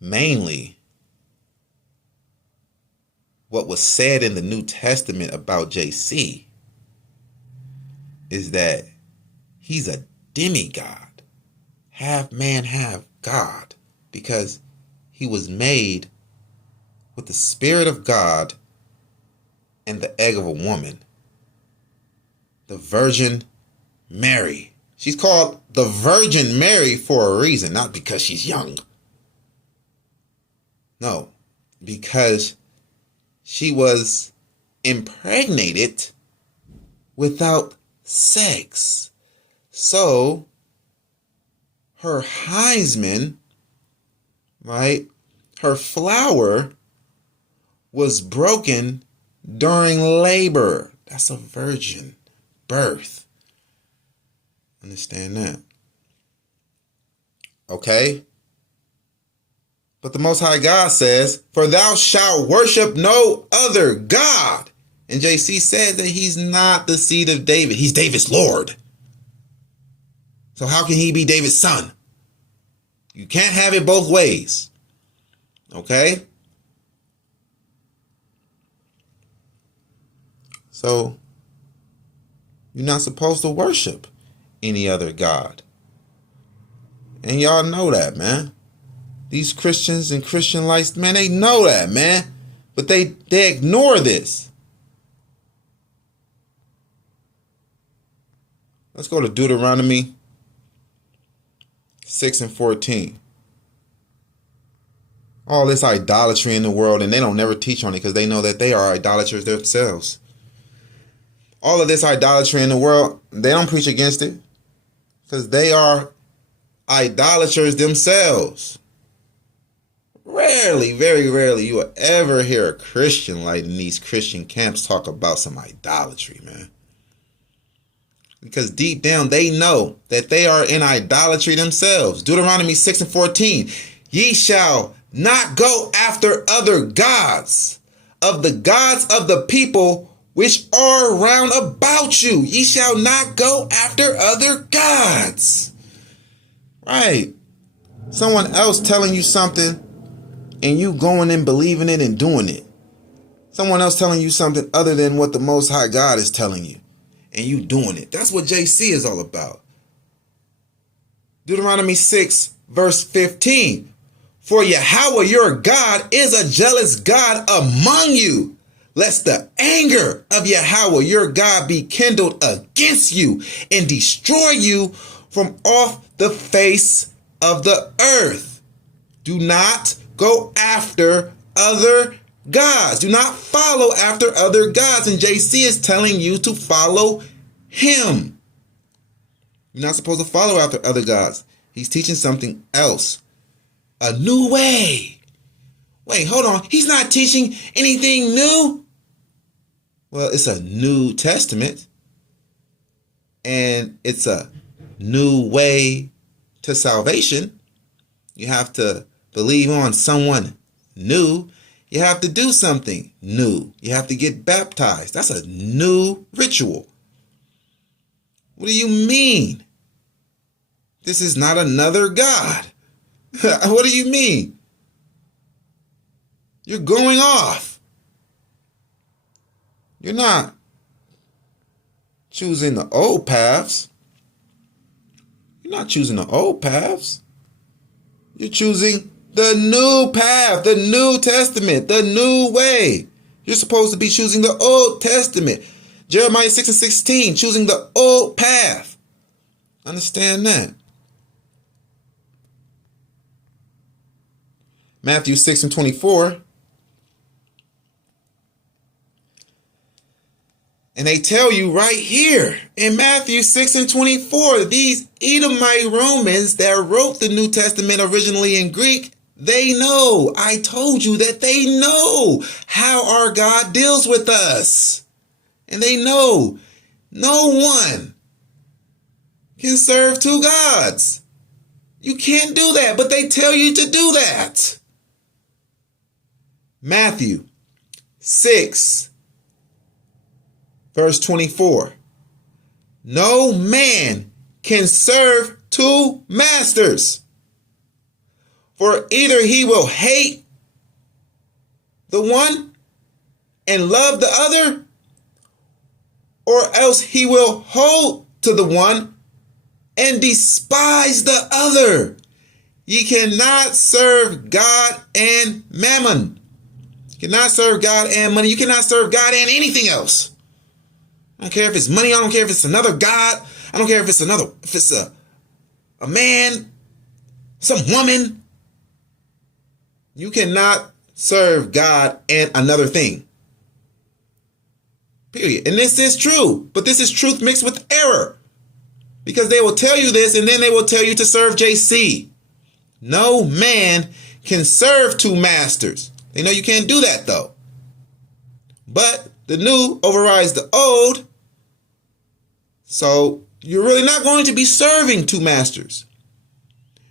mainly what was said in the New Testament about JC is that he's a demigod, half man, half God, because he was made with the Spirit of God and the egg of a woman, the Virgin Mary. She's called the Virgin Mary for a reason, not because she's young. No, because she was impregnated without sex. So her Heisman, right, her flower was broken during labor. That's a virgin birth. Understand that? Okay? But the Most High God says, for thou shalt worship no other God. And JC says that he's not the seed of David. He's David's Lord. So how can he be David's son? You can't have it both ways. Okay? So you're not supposed to worship any other God. And y'all know that, man. These Christians and Christianites, man, they know that, man. But they ignore this. Let's go to Deuteronomy 6:14. All this idolatry in the world, and they don't never teach on it because they know that they are idolaters themselves. All of this idolatry in the world, they don't preach against it because they are idolaters themselves. Rarely, very rarely, you will ever hear a Christian like in these Christian camps talk about some idolatry, man. Because deep down, they know that they are in idolatry themselves. Deuteronomy 6:14. Ye shall not go after other gods, of the gods of the people which are round about you. Ye shall not go after other gods. Right. Someone else telling you something and you going and believing it and doing it. Someone else telling you something other than what the Most High God is telling you and you doing it. That's what JC is all about. Deuteronomy 6:15. For Yahweh your God is a jealous God among you, lest the anger of Yahweh your God be kindled against you and destroy you from off the face of the earth. Do not go after other gods. Do not follow after other gods. And JC is telling you to follow him. You're not supposed to follow after other gods. He's teaching something else. A new way. Wait, hold on. He's not teaching anything new. Well, it's a New Testament. And it's a new way to salvation. You have to believe on someone new. You have to do something new. You have to get baptized. That's a new ritual. What do you mean? This is not another God. What do you mean? You're going off. You're not choosing the old paths. You're not choosing the old paths. You're choosing the new path, the New Testament, the new way. You're supposed to be choosing the Old Testament. Jeremiah 6:16, choosing the old path. Understand that. Matthew 6:24. And they tell you right here in Matthew 6:24, these Edomite Romans that wrote the New Testament originally in Greek, they know. I told you that they know how our God deals with us. And they know no one can serve two gods. You can't do that, but they tell you to do that. Matthew 6:24. No man can serve two masters. For either he will hate the one and love the other, or else he will hold to the one and despise the other. Ye cannot serve God and mammon. You cannot serve God and money. You cannot serve God and anything else. I don't care if it's money. I don't care if it's another God. I don't care if it's a man, some woman. You cannot serve God and another thing. Period. And this is true, but this is truth mixed with error. Because they will tell you this and then they will tell you to serve JC. No man can serve two masters. They know you can't do that though. But the new overrides the old. So you're really not going to be serving two masters.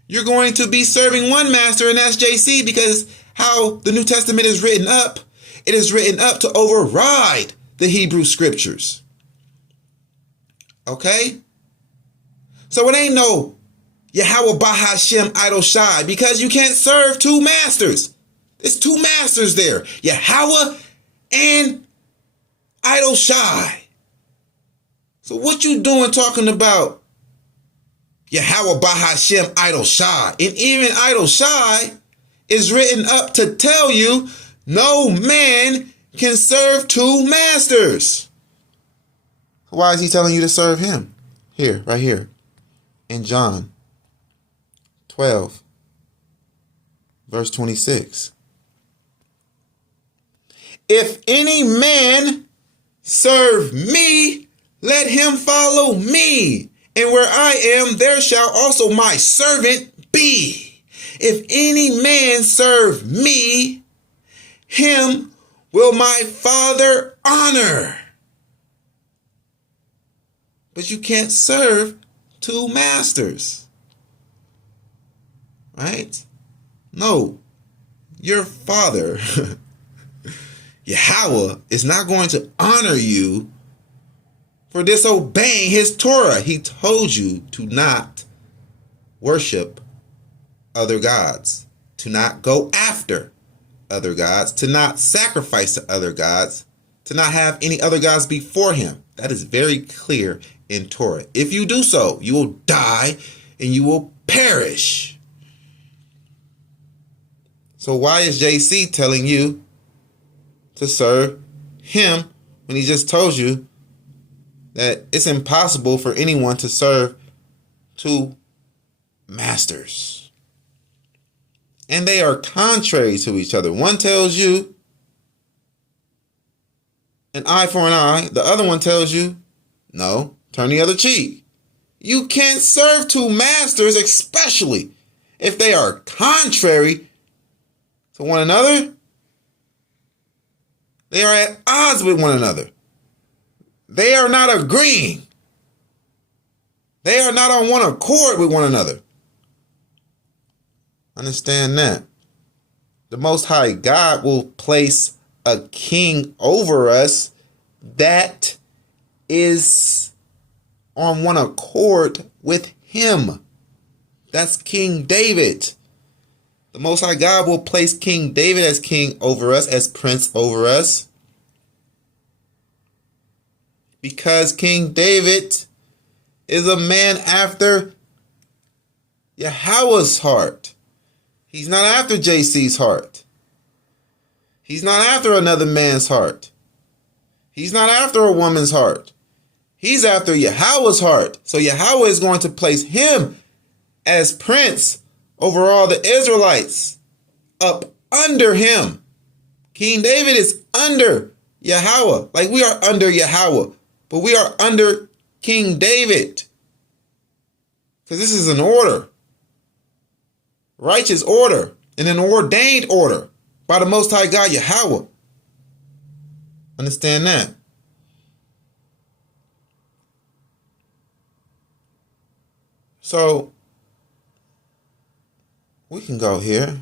You're going to be serving one master, and that's JC, because how the New Testament is written up, it is written up to override the Hebrew scriptures. Okay? So it ain't no Yahweh Bahashem Idol Shai, because you can't serve two masters. There's two masters there, Yahweh and Idol Shai. So what you doing talking about Yahweh Bahashem Idol Shai? And even Idol Shai is written up to tell you no man can serve two masters. Why is he telling you to serve him? Here, right here, in John 12, verse 26. If any man serve me, let him follow me. And where I am, there shall also my servant be. If any man serve me, him will my Father honor. But you can't serve two masters. Right? No. Your Father, Yahweh, is not going to honor you for disobeying his Torah. He told you to not worship other gods, to not go after other gods, to not sacrifice to other gods, to not have any other gods before him. That is very clear in Torah. If you do so, you will die and you will perish. So why is JC telling you to serve him when he just told you that it's impossible for anyone to serve two masters? And they are contrary to each other. One tells you an eye for an eye. The other one tells you, no, turn the other cheek. You can't serve two masters, especially if they are contrary to one another. They are at odds with one another. They are not agreeing. They are not on one accord with one another. Understand that. The Most High God will place a king over us that is on one accord with him. That's King David. The Most High God will place King David as king over us, as prince over us, because King David is a man after Yahweh's heart. He's not after JC's heart. He's not after another man's heart. He's not after a woman's heart. He's after Yahweh's heart. So Yahweh is going to place him as prince over all the Israelites, up under him. King David is under Yahweh. Like we are under Yahweh, but we are under King David. Because this is an order. Righteous order. And an ordained order by the Most High God Yahweh. Understand that. So we can go here.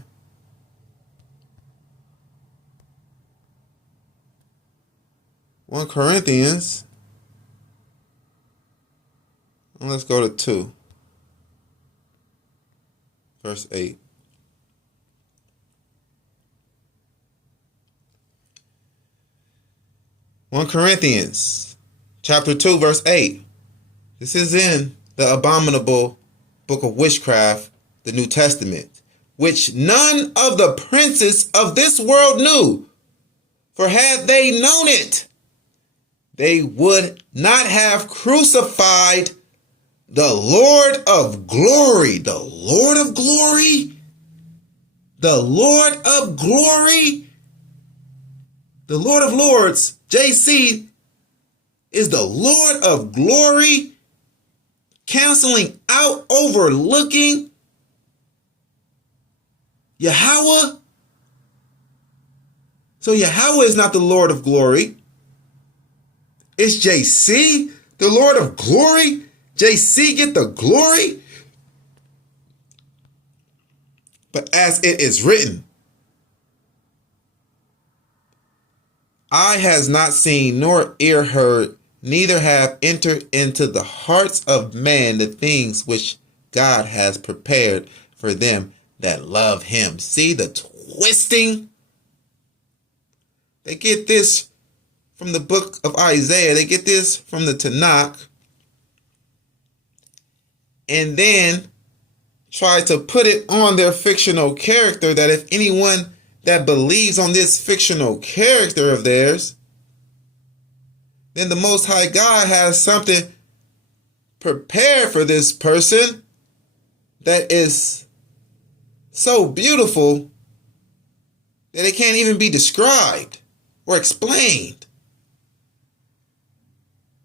1 Corinthians. And let's go to 2. verse 8. One Corinthians chapter 2, verse 8. This is in the abominable book of witchcraft, the New Testament, which none of the princes of this world knew. For had they known it, they would not have crucified the Lord of glory. The Lord of glory? The Lord of glory? The Lord of Lords, JC, is the Lord of glory, canceling out, overlooking Yahweh. So Yahweh is not the Lord of glory. It's JC, the Lord of glory. JC get the glory. But as it is written, eye has not seen nor ear heard, neither have entered into the hearts of man the things which God has prepared for them that love him. See the twisting? They get this from the book of Isaiah. They get this from the Tanakh. And then try to put it on their fictional character, that if anyone that believes on this fictional character of theirs, then the Most High God has something prepared for this person that is so beautiful that it can't even be described or explained,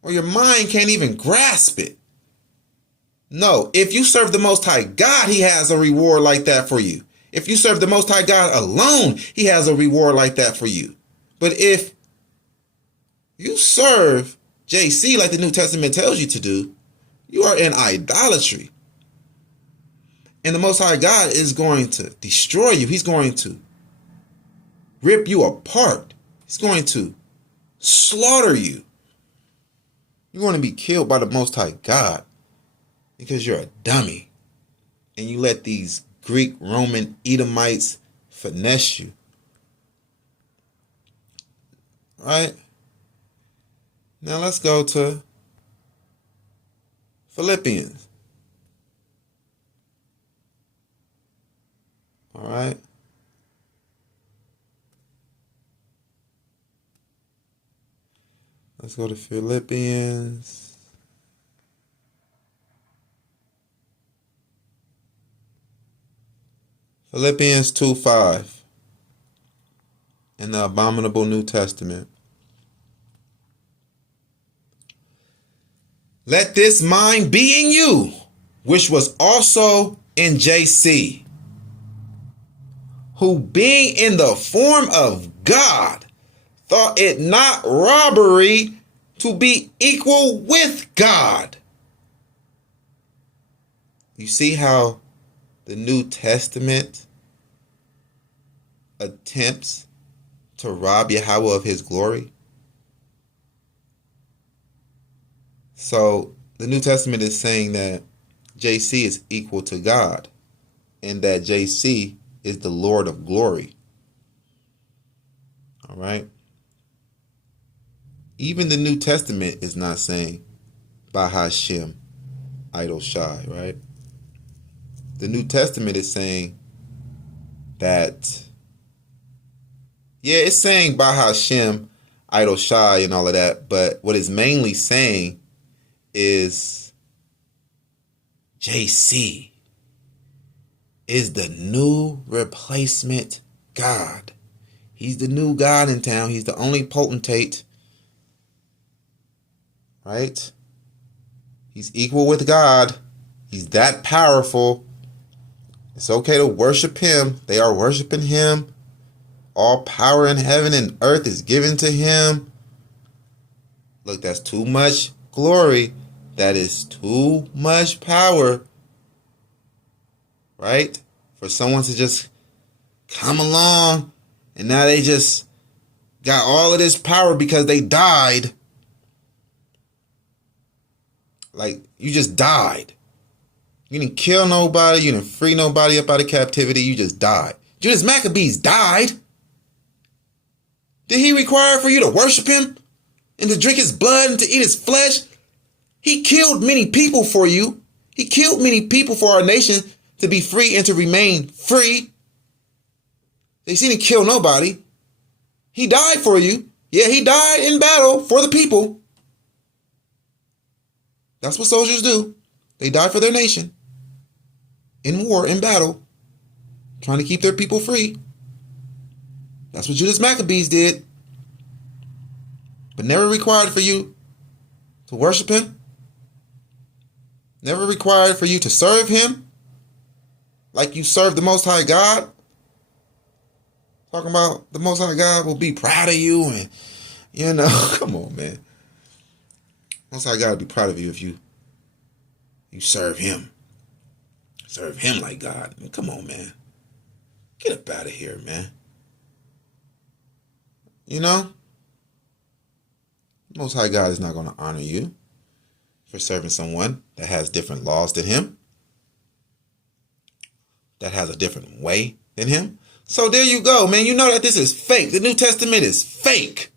or your mind can't even grasp it. No, if you serve the Most High God, he has a reward like that for you. If you serve the Most High God alone, he has a reward like that for you. But if you serve JC like the New Testament tells you to do, you are in idolatry. And the Most High God is going to destroy you. He's going to rip you apart. He's going to slaughter you. You're going to be killed by the Most High God because you're a dummy. And you let these Greek, Roman, Edomites finesse you. All right? Now let's go to Philippians. All right? Let's go to Philippians. Philippians 2:5 in the abominable New Testament. Let this mind be in you, which was also in JC, who being in the form of God, thought it not robbery to be equal with God. You see how the New Testament attempts to rob Yahweh of his glory? So the New Testament is saying that JC is equal to God and that JC is the Lord of glory. All right. Even the New Testament is not saying Bahashem, idol shy, right? The New Testament is saying that, yeah, it's saying Bahashem, idol shy and all of that, but what it's mainly saying is JC is the new replacement God. He's the new God in town. He's the only potentate, right? He's equal with God. He's that powerful. It's okay to worship him. They are worshiping him. All power in heaven and earth is given to him. Look, that's too much glory. That is too much power, right? For someone to just come along and now they just got all of this power because they died. Like, you just died. You didn't kill nobody. You didn't free nobody up out of captivity. You just died. Judas Maccabees died. Did he require for you to worship him and to drink his blood and to eat his flesh? He killed many people for you. He killed many people for our nation to be free and to remain free. He didn't kill nobody. He died for you. Yeah, he died in battle for the people. That's what soldiers do. They die for their nation. In war, in battle, trying to keep their people free. That's what Judas Maccabees did. But never required for you to worship him. Never required for you to serve him like you serve the Most High God. Talking about the Most High God will be proud of you and, come on, man. Most High God will be proud of you if you serve him. Serve him like God. I mean, come on, man. Get up out of here, man. Most High God is not going to honor you for serving someone that has different laws than him, that has a different way than him. So there you go, man. You know that this is fake. The New Testament is fake.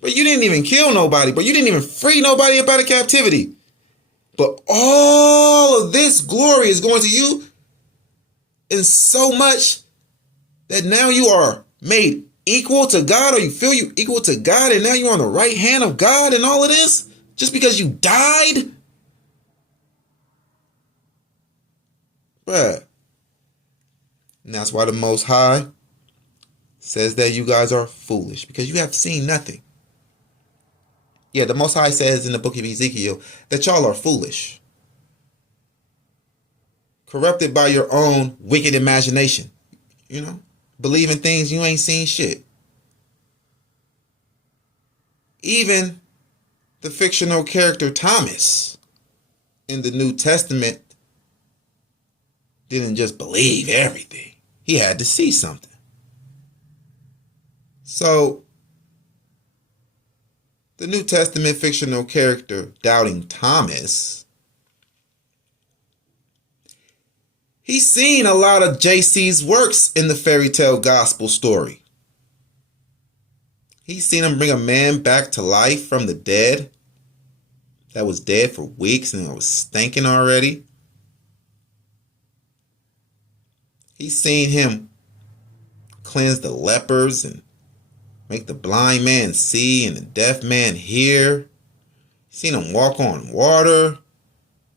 But you didn't even kill nobody. But you didn't even free nobody up out of captivity. But all of this glory is going to you in so much that now you are made equal to God, or you feel you equal to God, and now you're on the right hand of God and all of this just because you died? Bruh. And that's why the Most High says that you guys are foolish, because you have seen nothing. Yeah, the Most High says in the book of Ezekiel that y'all are foolish, corrupted by your own wicked imagination. Believing things you ain't seen shit. Even the fictional character Thomas in the New Testament didn't just believe everything. He had to see something. So, the New Testament fictional character Doubting Thomas, he's seen a lot of JC's works in the fairy tale gospel story. He's seen him bring a man back to life from the dead that was dead for weeks and was stinking already. He's seen him cleanse the lepers and make the blind man see and the deaf man hear. He's seen him walk on water.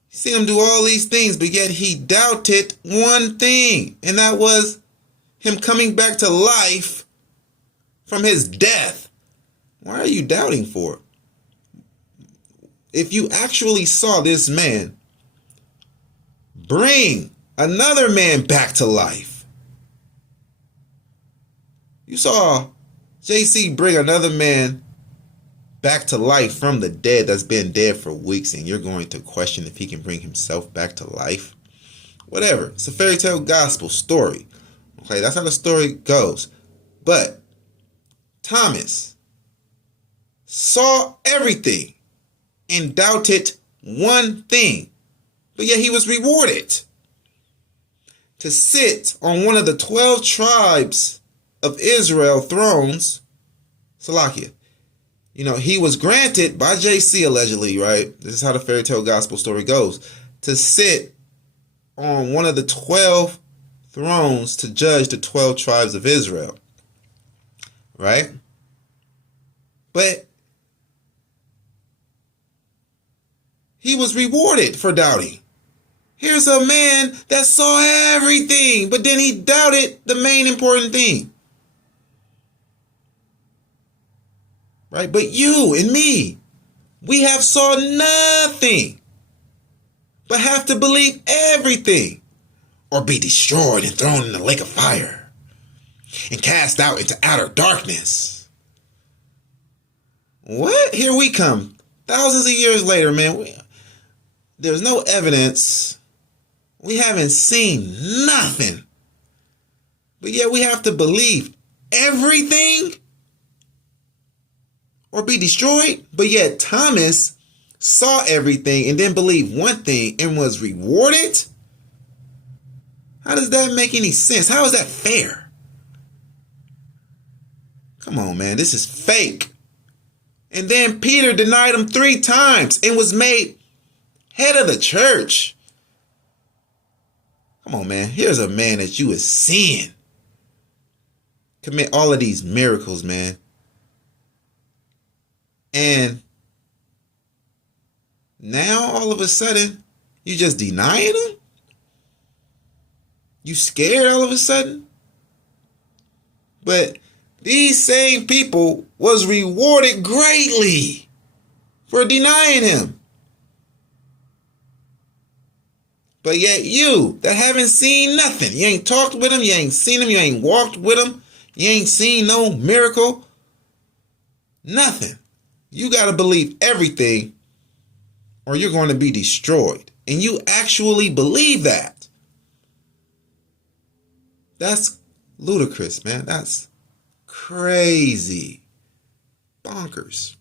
He's seen him do all these things, but yet he doubted one thing, and that was him coming back to life from his death. Why are you doubting for? If you actually saw this man bring another man back to life, you saw JC bring another man back to life from the dead that's been dead for weeks, and you're going to question if he can bring himself back to life? Whatever. It's a fairy tale gospel story. Okay, that's how the story goes. But Thomas saw everything and doubted one thing, but yet he was rewarded to sit on one of the 12 tribes of Israel thrones. Salakia. He was granted by JC allegedly, right? This is how the fairy tale gospel story goes. To sit on one of the 12 thrones to judge the 12 tribes of Israel. Right? But he was rewarded for doubting. Here's a man that saw everything, but then he doubted the main important thing. Right? But you and me, we have saw nothing, but have to believe everything, or be destroyed and thrown in the lake of fire and cast out into outer darkness. What? Here we come. Thousands of years later, man. There's no evidence. We haven't seen nothing. But yet we have to believe everything or be destroyed. But yet Thomas saw everything, and then believed one thing and was rewarded? How does that make any sense? How is that fair? Come on, man. This is fake. And then Peter denied him 3 times and was made head of the church. Come on, man. Here's a man that you is seeing commit all of these miracles, man. And now all of a sudden, you just denying him? You scared all of a sudden? But these same people was rewarded greatly for denying him. But yet you that haven't seen nothing, you ain't talked with him, you ain't seen him, you ain't walked with him, you ain't seen no miracle, nothing. You got to believe everything or you're going to be destroyed. And you actually believe that. That's ludicrous, man. That's crazy. Bonkers.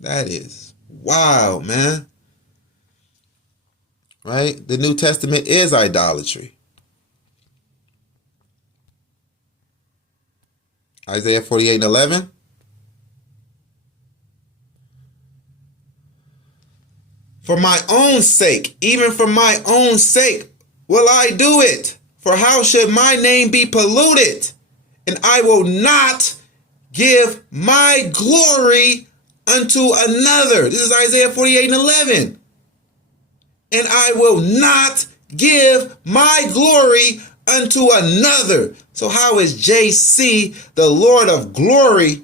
That is wild, man. Right? The New Testament is idolatry. Isaiah 48:11. For my own sake, even for my own sake, will I do it. For how should my name be polluted? And I will not give my glory unto another. This is Isaiah 48:11. And I will not give my glory unto another. So how is JC the Lord of glory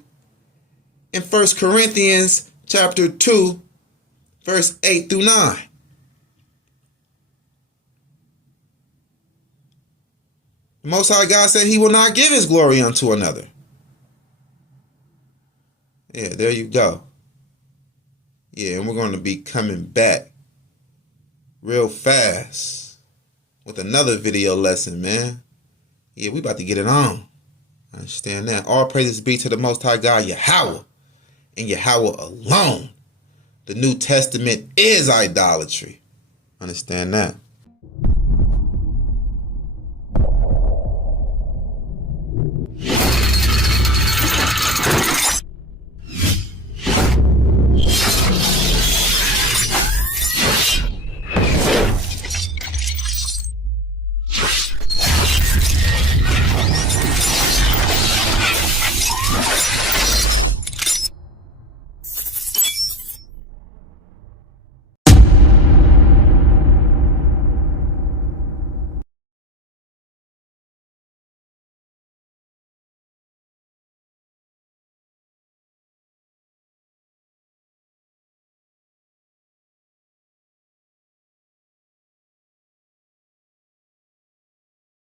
in 1 Corinthians chapter 2, verse 8 through 9? The Most High God said he will not give his glory unto another. Yeah, there you go. Yeah, and we're going to be coming back real fast with another video lesson, man. Yeah, we about to get it on. Understand that. All praises be to the Most High God, Yahweh, and Yahweh alone. The New Testament is idolatry. Understand that.